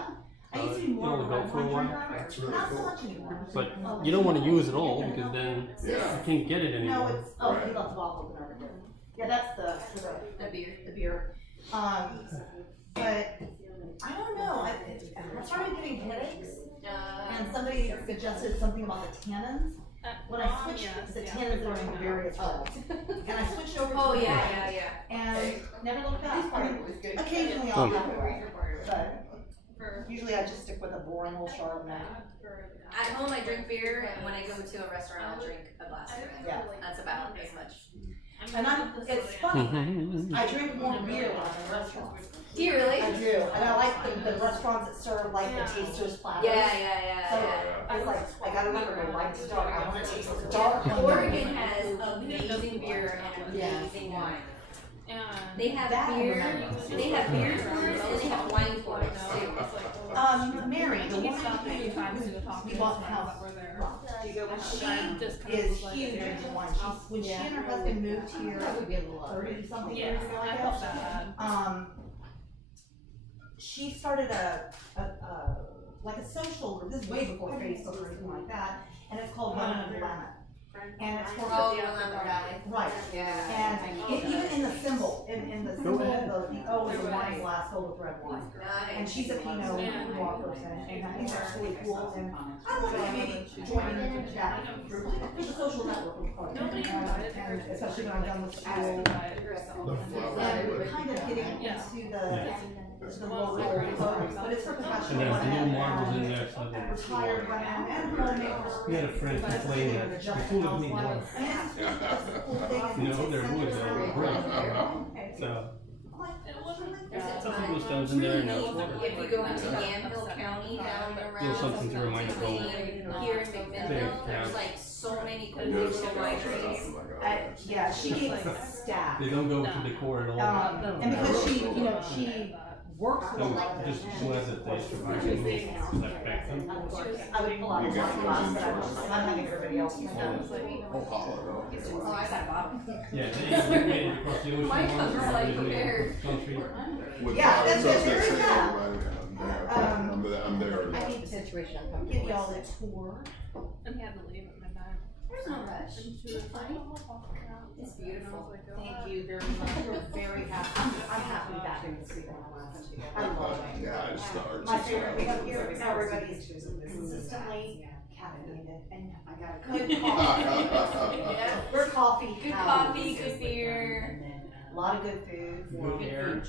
I used to be more It'll of go a for a red while. wine That's drinker. really Not so cool. much anymore. But you don't want to use it all because then Yeah. you can't get it No, anymore. it's, oh, he loves the bottle opener. Yeah, that's the beer. But I don't know, I started getting headaches, and somebody suggested something about the tannins. When I switched, the tannins are in various levels. And I switched over to. Oh, the yeah. And never looked back. I mean, occasionally I'll have it, but usually I just stick with a boring old Chardonnay. At home, I drink beer, and when I go to a restaurant, I'll drink a glass of wine. Yeah. That's about as much. And it's funny, I drink more beer when I'm in restaurants. Do you really? I do, and I like the restaurants that serve like the taster's platters. Yeah. So I was like, I gotta remember, I like the dark, I wanna taste the dark. Oregon has amazing beer and amazing wine. They have beer tours and they have wine tours too. Mary, the woman who we bought the house from, she is huge into wine. When she and her husband moved here 30-something years ago, I guess, she started like a social group, this is way before Facebook or anything like that, and it's called Women of Willamette. And it's for Oh, Willamette Valley. right. Yeah. And even in the symbol, in the symbol, the O is a wine glass filled with red wine. And she's a Pinot Noir person, and I think that's really cool. And I want to maybe join in that group. There's a social network, and especially when I'm done with school. The flower. And we're kind of getting into the It's the little clothes, but it's for And professional there's women. little marbles in there, so that Retired women and homemakers. we had a friend complain that the food of me water. You know, their woods are great. So some people stones in there and now it's water. If you go into Yamhill County down around. Little something to remind you of. Here in McMinnville, there's like so many cool little wineries. Yeah, she gave us a staff. They don't go to the core at all. And because she, you know, she works with a lot of Just them. who has it, they should like back them. I would pull out a lot of class, but I'm having everybody else use them. Oh, hollow. Oh, I got a bottle. Yeah, they made it across the ocean. My once, comes and like they made it prepared. country. With Yeah, that's so it, there is saying, that. I'm there. I need situation I'm Give comfortable y'all with. a tour. And he had to leave at midnight. There's no rush. And she was like, oh, I'll walk around. It's beautiful. Thank you very much. We're very happy. I'm happy to be back in the Sweden last year. I love it. Yeah, it's the arts. My favorite thing up here is everybody's consistently caffeinated and I got a good coffee. We're coffee. Good coffee, good beer, A lot of good food. Good air.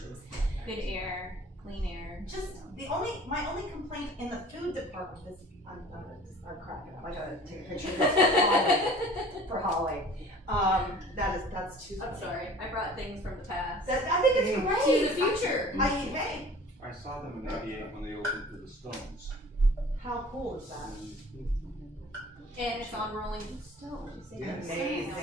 good air, clean air. Just my only complaint in the food department is I'm cracking up. I gotta take a picture of this for Holly. That's too. I'm sorry, I brought things from the past. I think it's great. To the future. Hey, I saw them in '98 when they opened to the Stones. how cool is that? And it's on Rolling Stone. Yes. Amazing.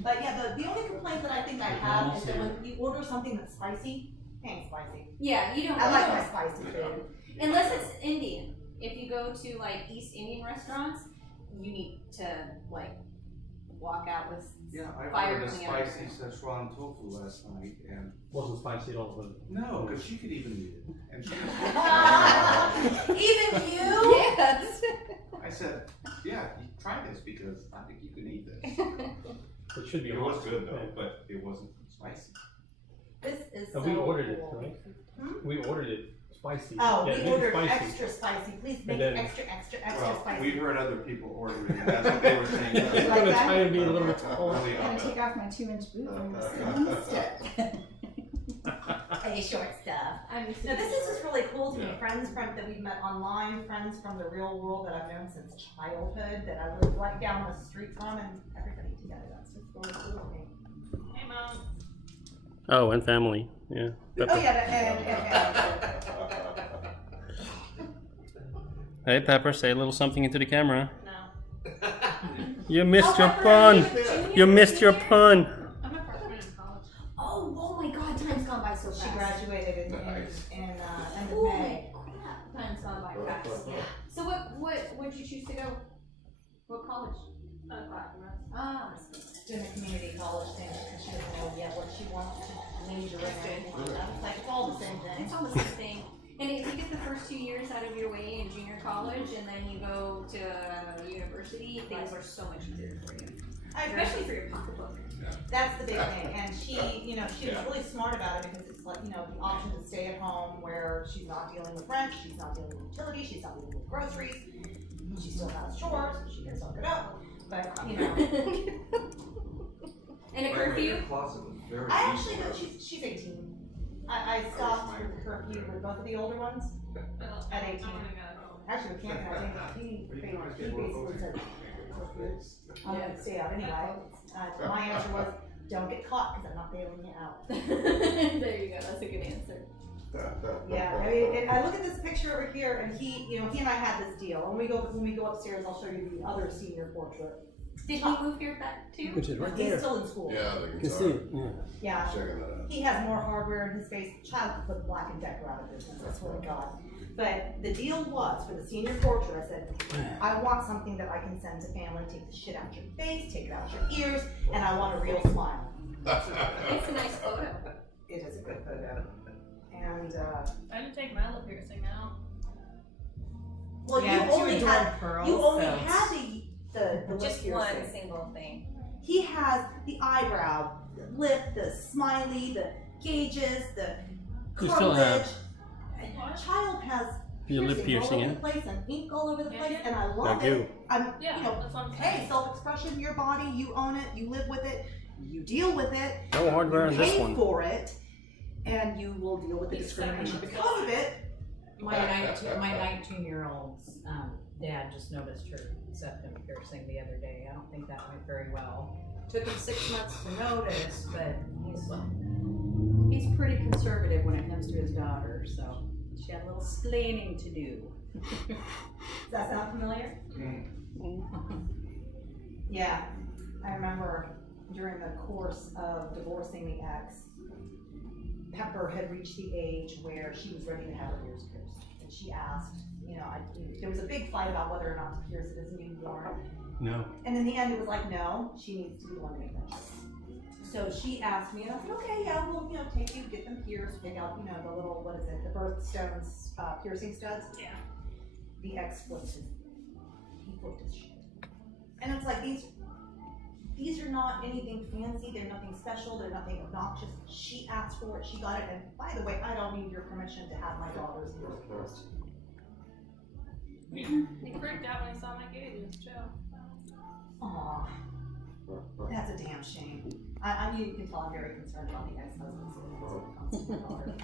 But yeah, the only complaint that I think I have is that when you order something that's spicy, it ain't spicy. Yeah, you don't. I you like don't- my spicy food. Unless it's Indian. If you go to like East Indian restaurants, you need to like walk out with Yeah, I fire ordered a coming out of spicy Szechuan tofu last night, and Wasn't spicy at all, was it? no, because she could even eat it, and she Even you? Yes. I said, yeah, you try this because I think you can eat this. It should be. It a was must. good though, Yeah. but it wasn't spicy. This is And so we ordered it, cool. right? Hmm? We ordered it spicy. Oh, Yeah, we make it ordered spicy. extra spicy. Please make And it then- extra Well, spicy. we heard other people ordering it. That's what they were saying. I'm Like gonna that? try and be a little bit taller. Really I'm gonna up. take off my 2-inch boot and I'm gonna sit. Hey, short stuff. I'm used No, to this is just really cool to me. Yeah. Friends that we've met online, friends from the real world that I've known since childhood, that I live right down the street from, and everybody together. That's just really cool to me. Hey, Mom. Oh, and family. Yeah. Oh yeah, Hey, Pepper, say a little something into the camera. No. You missed your Pepper, pun. are you a junior, You missed your senior? pun. I'm a freshman in college. Oh my God, time's gone by so fast. She graduated in Nice. end of Holy May. crap. Time's gone by fast. So what'd you choose to go? What college? Clackamas. Ah, Doing a community college thing because she doesn't know yet what she wants to major in. or anything like that. It's like it's all the same thing. it's all the same thing. And if you get the first 2 years out of your way in junior college and then you go to university, things are so much easier for you. I agree. Especially for your pocketbook. That's the big thing, and she was really smart about it because it's like, the option to stay at home where she's not dealing with rent, she's not dealing with utilities, she's not dealing with groceries, she still has chores, she can suck it up, but, And a By the way, curfew? your closet was very I actually easy. know she's 18. I stopped with the curfew with both of the older ones. At 18. Actually, we can't, I think he basically said, I'm gonna stay out anyway. My answer was, don't get caught because I'm not bailing you out. There you go, that's a good answer. Yeah, I mean, and I look at this picture over here, and he and I had this deal. When we go upstairs, I'll show you the other senior portrait. Did he move here back too? Which is right He's there. still in school. Yeah, the You can see guitar. it. Yeah. Yeah. Checking that out. He has more hardware in his face. Child could put Black and Decker out of business, I swear to God. But the deal was, for the senior portrait, I said, I want something that I can send to family, take the shit out your face, take it out your ears, and I want a real smile. It's a nice photo. It is a good photo. And, I didn't take my lip piercing out. well, Yeah, you two only adorable had, pearls, you only so- had the lip Just piercing. one single thing. He has the eyebrow, lip, the smiley, the gauges, the You still have- cartilage. Child has Your lip piercing, all over eh? the place and ink all over the Yeah, place, yeah. and I love I do. it. I'm, Yeah, that's what I'm hey, saying. self-expression, your body, you own it, you live with it, you deal with it, No hardware you on this pay one. for it, And you will deal with the discrimination because of it. My 19-year-old's dad just noticed her septum piercing the other day. I don't think that went very well. Took him 6 months to notice, but he's pretty conservative when it comes to his daughter, so she had a little splaining to do. Does that sound familiar? Yeah, I remember during the course of divorcing the ex, Pepper had reached the age where she was ready to have her ears pierced. And she asked, there was a big fight about whether or not to pierce it as a newborn. No. And in the end, it was like, no, she needs to be the one to make that choice. So she asked me, and I said, okay, yeah, we'll, take you, get them pierced, pick out, the little, the birthstones, piercing studs. Yeah. The ex flipped his shit. And it's like, these are not anything fancy, they're nothing special, they're nothing obnoxious. She asked for it, she got it, and by the way, I don't need your permission to have my daughter's ears pierced. He freaked out when he saw my gauges, too. Aw, that's a damn shame. I mean, you can tell I'm very concerned about the ex-husband's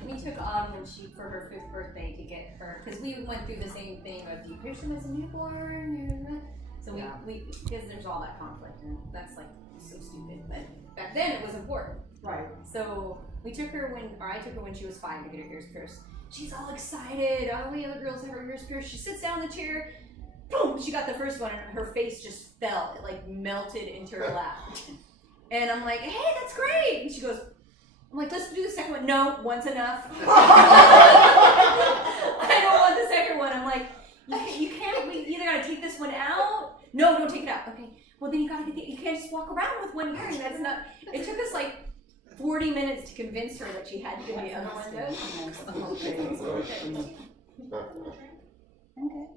We took Autumn for her 5th birthday to get her, because we went through the same thing of, do you pierce them as a newborn? So we because there's all that conflict, and that's like so stupid, but back then it was important. Right. So I took her when she was 5 to get her ears pierced. She's all excited. All the other girls have her ears pierced. She sits down in the chair. Boom! She got the first one, and her face just fell. It like melted into her lap. And I'm like, hey, that's great. And she goes, I'm like, let's do the second one. No, one's enough. I don't want the second one. I'm like, you can't. We either gotta take this one out. No, don't take it out. Okay. Well, then you gotta you can't just walk around with one earring. That's not. It took us like 40 minutes to convince her that she had to get the other one done. I'm good.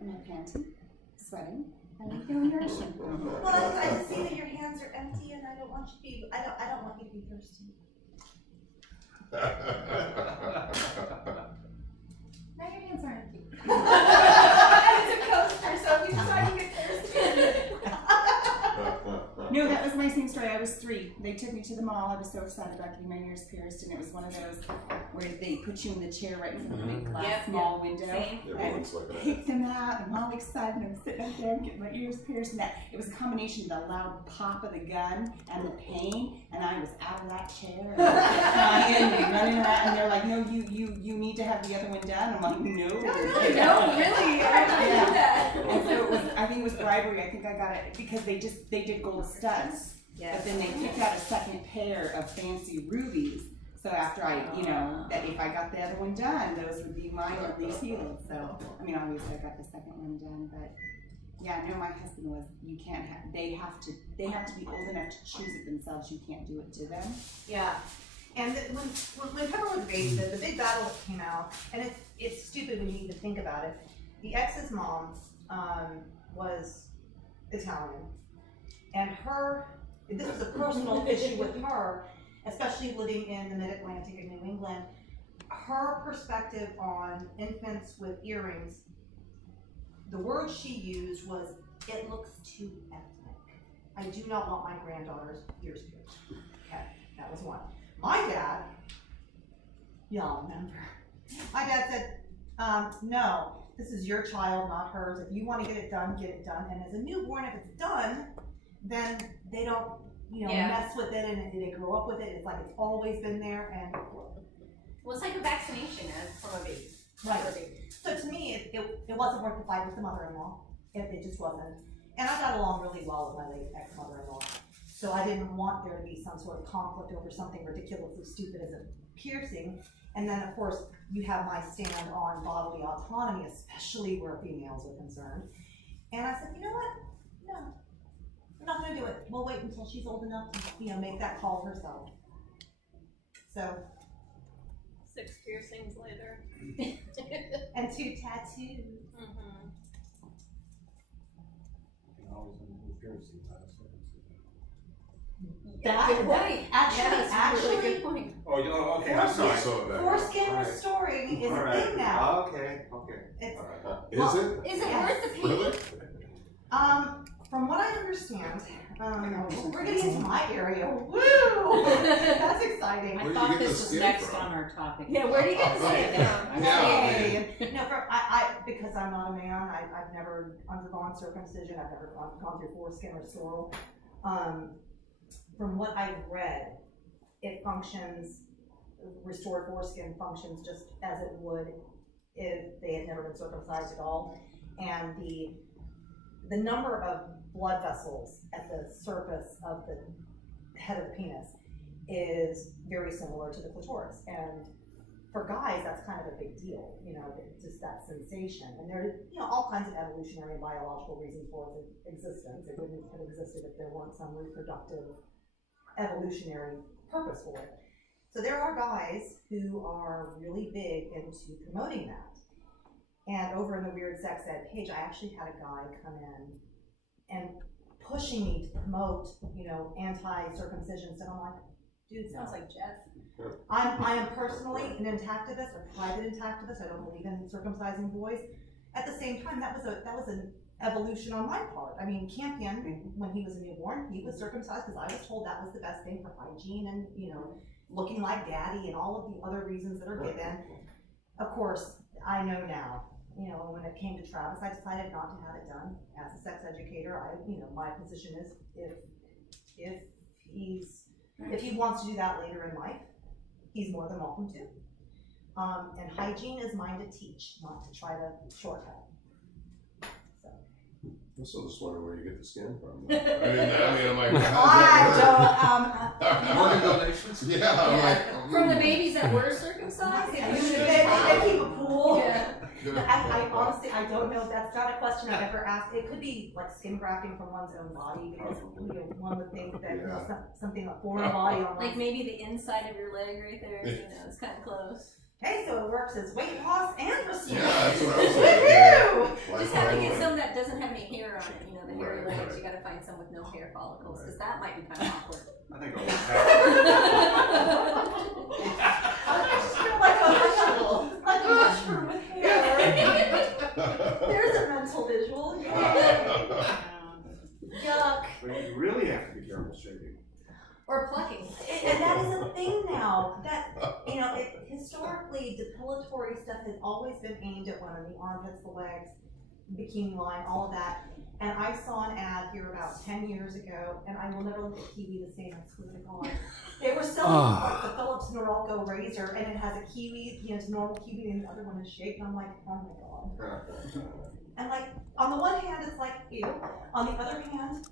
I'm not panting, sweating, and I'm feeling thirsty. Well, I just see that your hands are empty, and I don't want you to be. I don't want you to be thirsty. Now your hands aren't empty. It's a coaster, so if you decide to get thirsty. No, that was my same story. I was 3. They took me to the mall. I was so excited about getting my ears pierced, and it was one of those where they put you in the chair right in front of the big glass small window. And picked them out. I'm all excited. I'm sitting up there getting my ears pierced, and it was a combination of the loud pop of the gun and the pain. And I was out of that chair and crying and running around. And they're like, "No, you need to have the other one done." I'm like, "No, really. And so it was. I think it was bribery. I think I got it because they did gold studs. Yes. But then they picked out a second pair of fancy rubies. So after that if I got the other one done, those would be mine or at least healed. So, I mean, obviously I got the second one done, but yeah, no, my husband was, they have to be old enough to choose it themselves. You can't do it to them. Yeah. And when Pepper was a baby, the big battle that came out, and it's stupid when you even think about it. The ex's mom was Italian, and this was a personal issue with her, especially living in the mid-Atlantic in New England. Her perspective on infants with earrings, the word she used was, it looks too ethnic. I do not want my granddaughter's ears pierced. Okay, that was one. My dad, y'all remember, my dad said, no, this is your child, not hers. If you want to get it done, get it done. And as a newborn, if it's done, then they don't, mess with it, and they grow up with it. It's like it's always been there. And well, it's like a vaccination from a baby. Right. So to me, it wasn't worth the fight with the mother-in-law. It just wasn't. And I got along really well with my late ex-mother-in-law. So I didn't want there to be some sort of conflict over something ridiculously stupid as a piercing. And then, of course, you have my stand on bodily autonomy, especially where females are concerned. And I said, you know what? No. We're not going to do it. We'll wait until she's old enough to, make that call herself. So. 6 piercings later. And 2 tattoos. Mm-hmm. Good point. Actually, really good point. Oh, okay, I'm sorry. Foreskin restoring is a thing now. Okay. It's, Is it? Is it worth the pain? Really? From what I understand, we're getting into my area. Woo! That's exciting. I thought this was next on our topic. Yeah, where do you get the skin from? Yay. No, because I'm not a man, I've never undergone circumcision, I've never gone through foreskin restoral. From what I've read, it functions, restored foreskin functions just as it would if they had never been circumcised at all. And the number of blood vessels at the surface of the head of the penis is very similar to the clitoris. And for guys, that's kind of a big deal, just that sensation. And there are, all kinds of evolutionary and biological reasons for its existence. It wouldn't have existed if there weren't some reproductive evolutionary purpose for it. So there are guys who are really big into promoting that. And over in the Weird Sex Ed page, I actually had a guy come in and pushing me to promote, anti-circumcision stuff. I'm like, dude, Sounds like Jeff. I am personally an intactivist, a private intactivist. I don't believe in circumcising boys. At the same time, that was an evolution on my part. I mean, Campion, when he was a newborn, he was circumcised because I was told that was the best thing for hygiene and, looking like daddy and all of the other reasons that are given. Of course, I know now, when it came to Travis, I decided not to have it done. As a sex educator, my position is if he wants to do that later in life, he's more than welcome to. And hygiene is mine to teach, not to try to shortcut. I'm still just wondering where you get the skin from. I'm like, Organ donations? Yeah, I'm like, From the babies that were circumcised? They keep a pool. Yeah. I honestly, I don't know. That's not a question I've ever asked. It could be like skin grafting from one's own body because one would think that something a foreign body on Like maybe the inside of your leg right there, it's kind of close. Okay, so it works as weight loss and restoration. yeah, that's what I was saying. Just have to get some that doesn't have any hair on it, the hairy legs. You got to find some with no hair follicles because that might be kind of awkward. I think I'll like a mushroom with hair. There's a mental visual. Yuck. But you really have to be careful shaving. Or plucking. And that is a thing now. That historically, depilatory stuff has always been aimed at women: the armpits, the legs, bikini line, all of that. And I saw an ad here about 10 years ago, and I will never look at kiwi the same. I swear to God. They were selling like the Philips Norelco razor, and it has a kiwi, it's normal kiwi, and the other one is shaped. And I'm like, oh my God. And like, on the one hand, it's like, ew. On the other hand,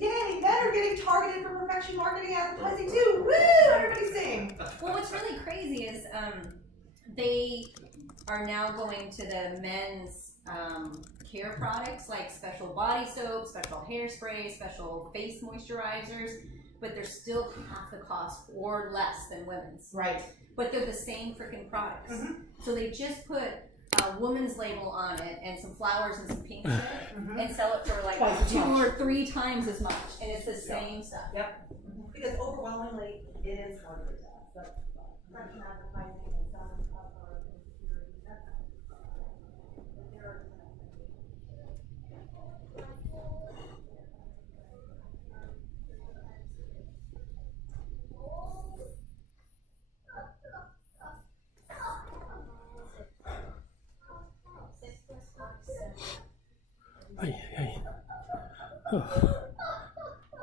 yay, men are getting targeted for perfection marketing advertising too. Woo! Everybody's saying. Well, what's really crazy is they are now going to the men's care products like special body soap, special hairspray, special face moisturizers, but they're still half the cost or less than women's. Right. But they're the same freaking products. Mm-hmm. So they just put a woman's label on it and some flowers and some pink shit and sell it for like 2 or 3 times as much, and it's the same stuff. Yep. Because overwhelmingly, it is hard for that. But freaking advertising and selling stuff are insecurity. That's not but there are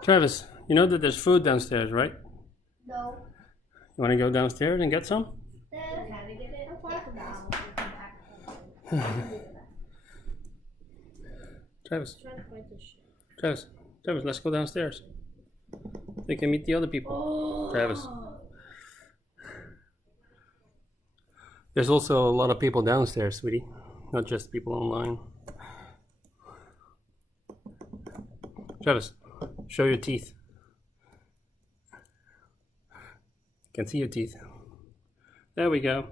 Travis, you know that there's food downstairs, right? No. You want to go downstairs and get some? Can I get it? Travis, let's go downstairs. They can meet the other people. Oh. Travis. There's also a lot of people downstairs, sweetie. Not just people online. Travis, show your teeth. Can see your teeth. There we go.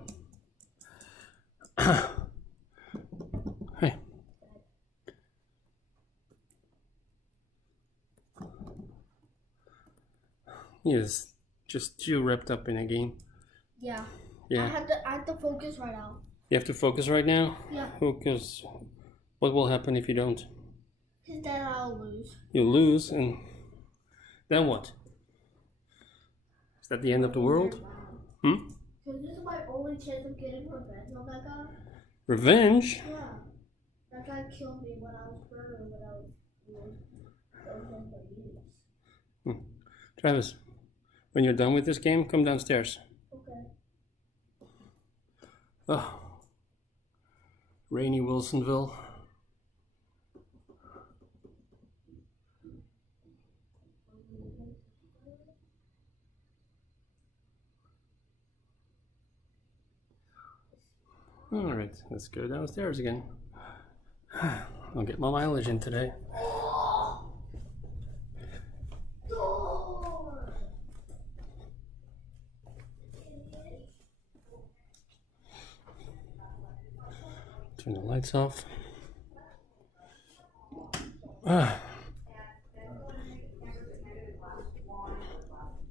Hey. Yes, just too wrapped up in a game. Yeah. Yeah. I have to focus right now. You have to focus right now? Yeah. Focus. What will happen if you don't? Because then I'll lose. You lose, and then what? Is that the end of the world? Hmm? Because this is my only chance of getting revenge on that guy. Revenge? Yeah. That guy killed me when I was burning, when I was Travis, when you're done with this game, come downstairs. Okay. Oh. Rainy Wilsonville. Alright, let's go downstairs again. I'll get my mileage in today. Turn the lights off. Ah.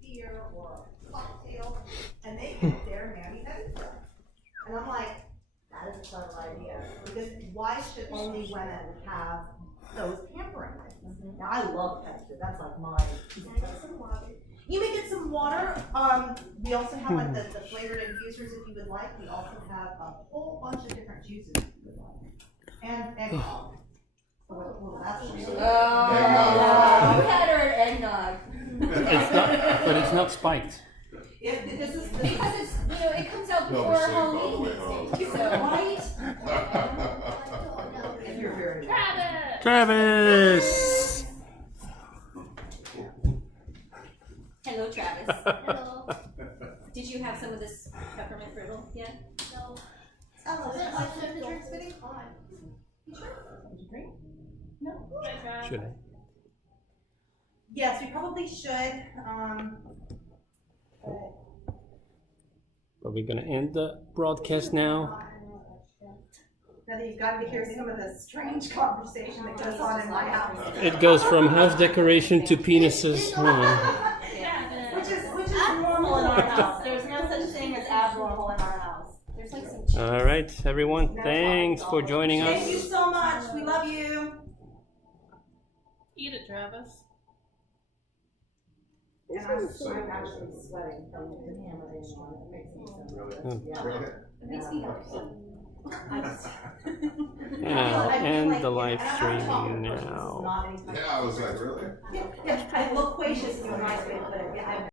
Beer or a cocktail, and they get their mammy head. And I'm like, that is a clever idea. Because why should only women have those pampering things? Now, I love pet food. That's like my. You may get some water. We also have like the flavored infusers if you would like. We also have a whole bunch of different juices if you would like. And eggnog. Oh, that's really You had her at eggnog. It's not, but it's not spiked. This is Because it's, it comes out No, before we're saved all the Halloween way these home. days. So, right? if you're very Travis! Travis! Hello, Travis. Hello. Did you have some of this peppermint brittle yet? No. Oh, I that's said the the drinks drinks fitting? fine. Did you drink? Hi, Travis. Should I? Yes, we probably should. But we're gonna end the broadcast now. Now that you've gotten to hear some of the strange conversation that goes on in my house. It goes from house decoration to penises. Oh. Which is normal in our house. There's no such thing as abnormal in our house. There's like some All right, everyone. Thanks for joining Thank you us. so much. We love you. Eat it, Travis. And I'm actually sweating from the hammering on it. Makes me so Really? It makes me happy. And I'll end the live stream now. Yeah, I was like, really? Yeah, kind of loquacious is a nice way to put it. Yeah,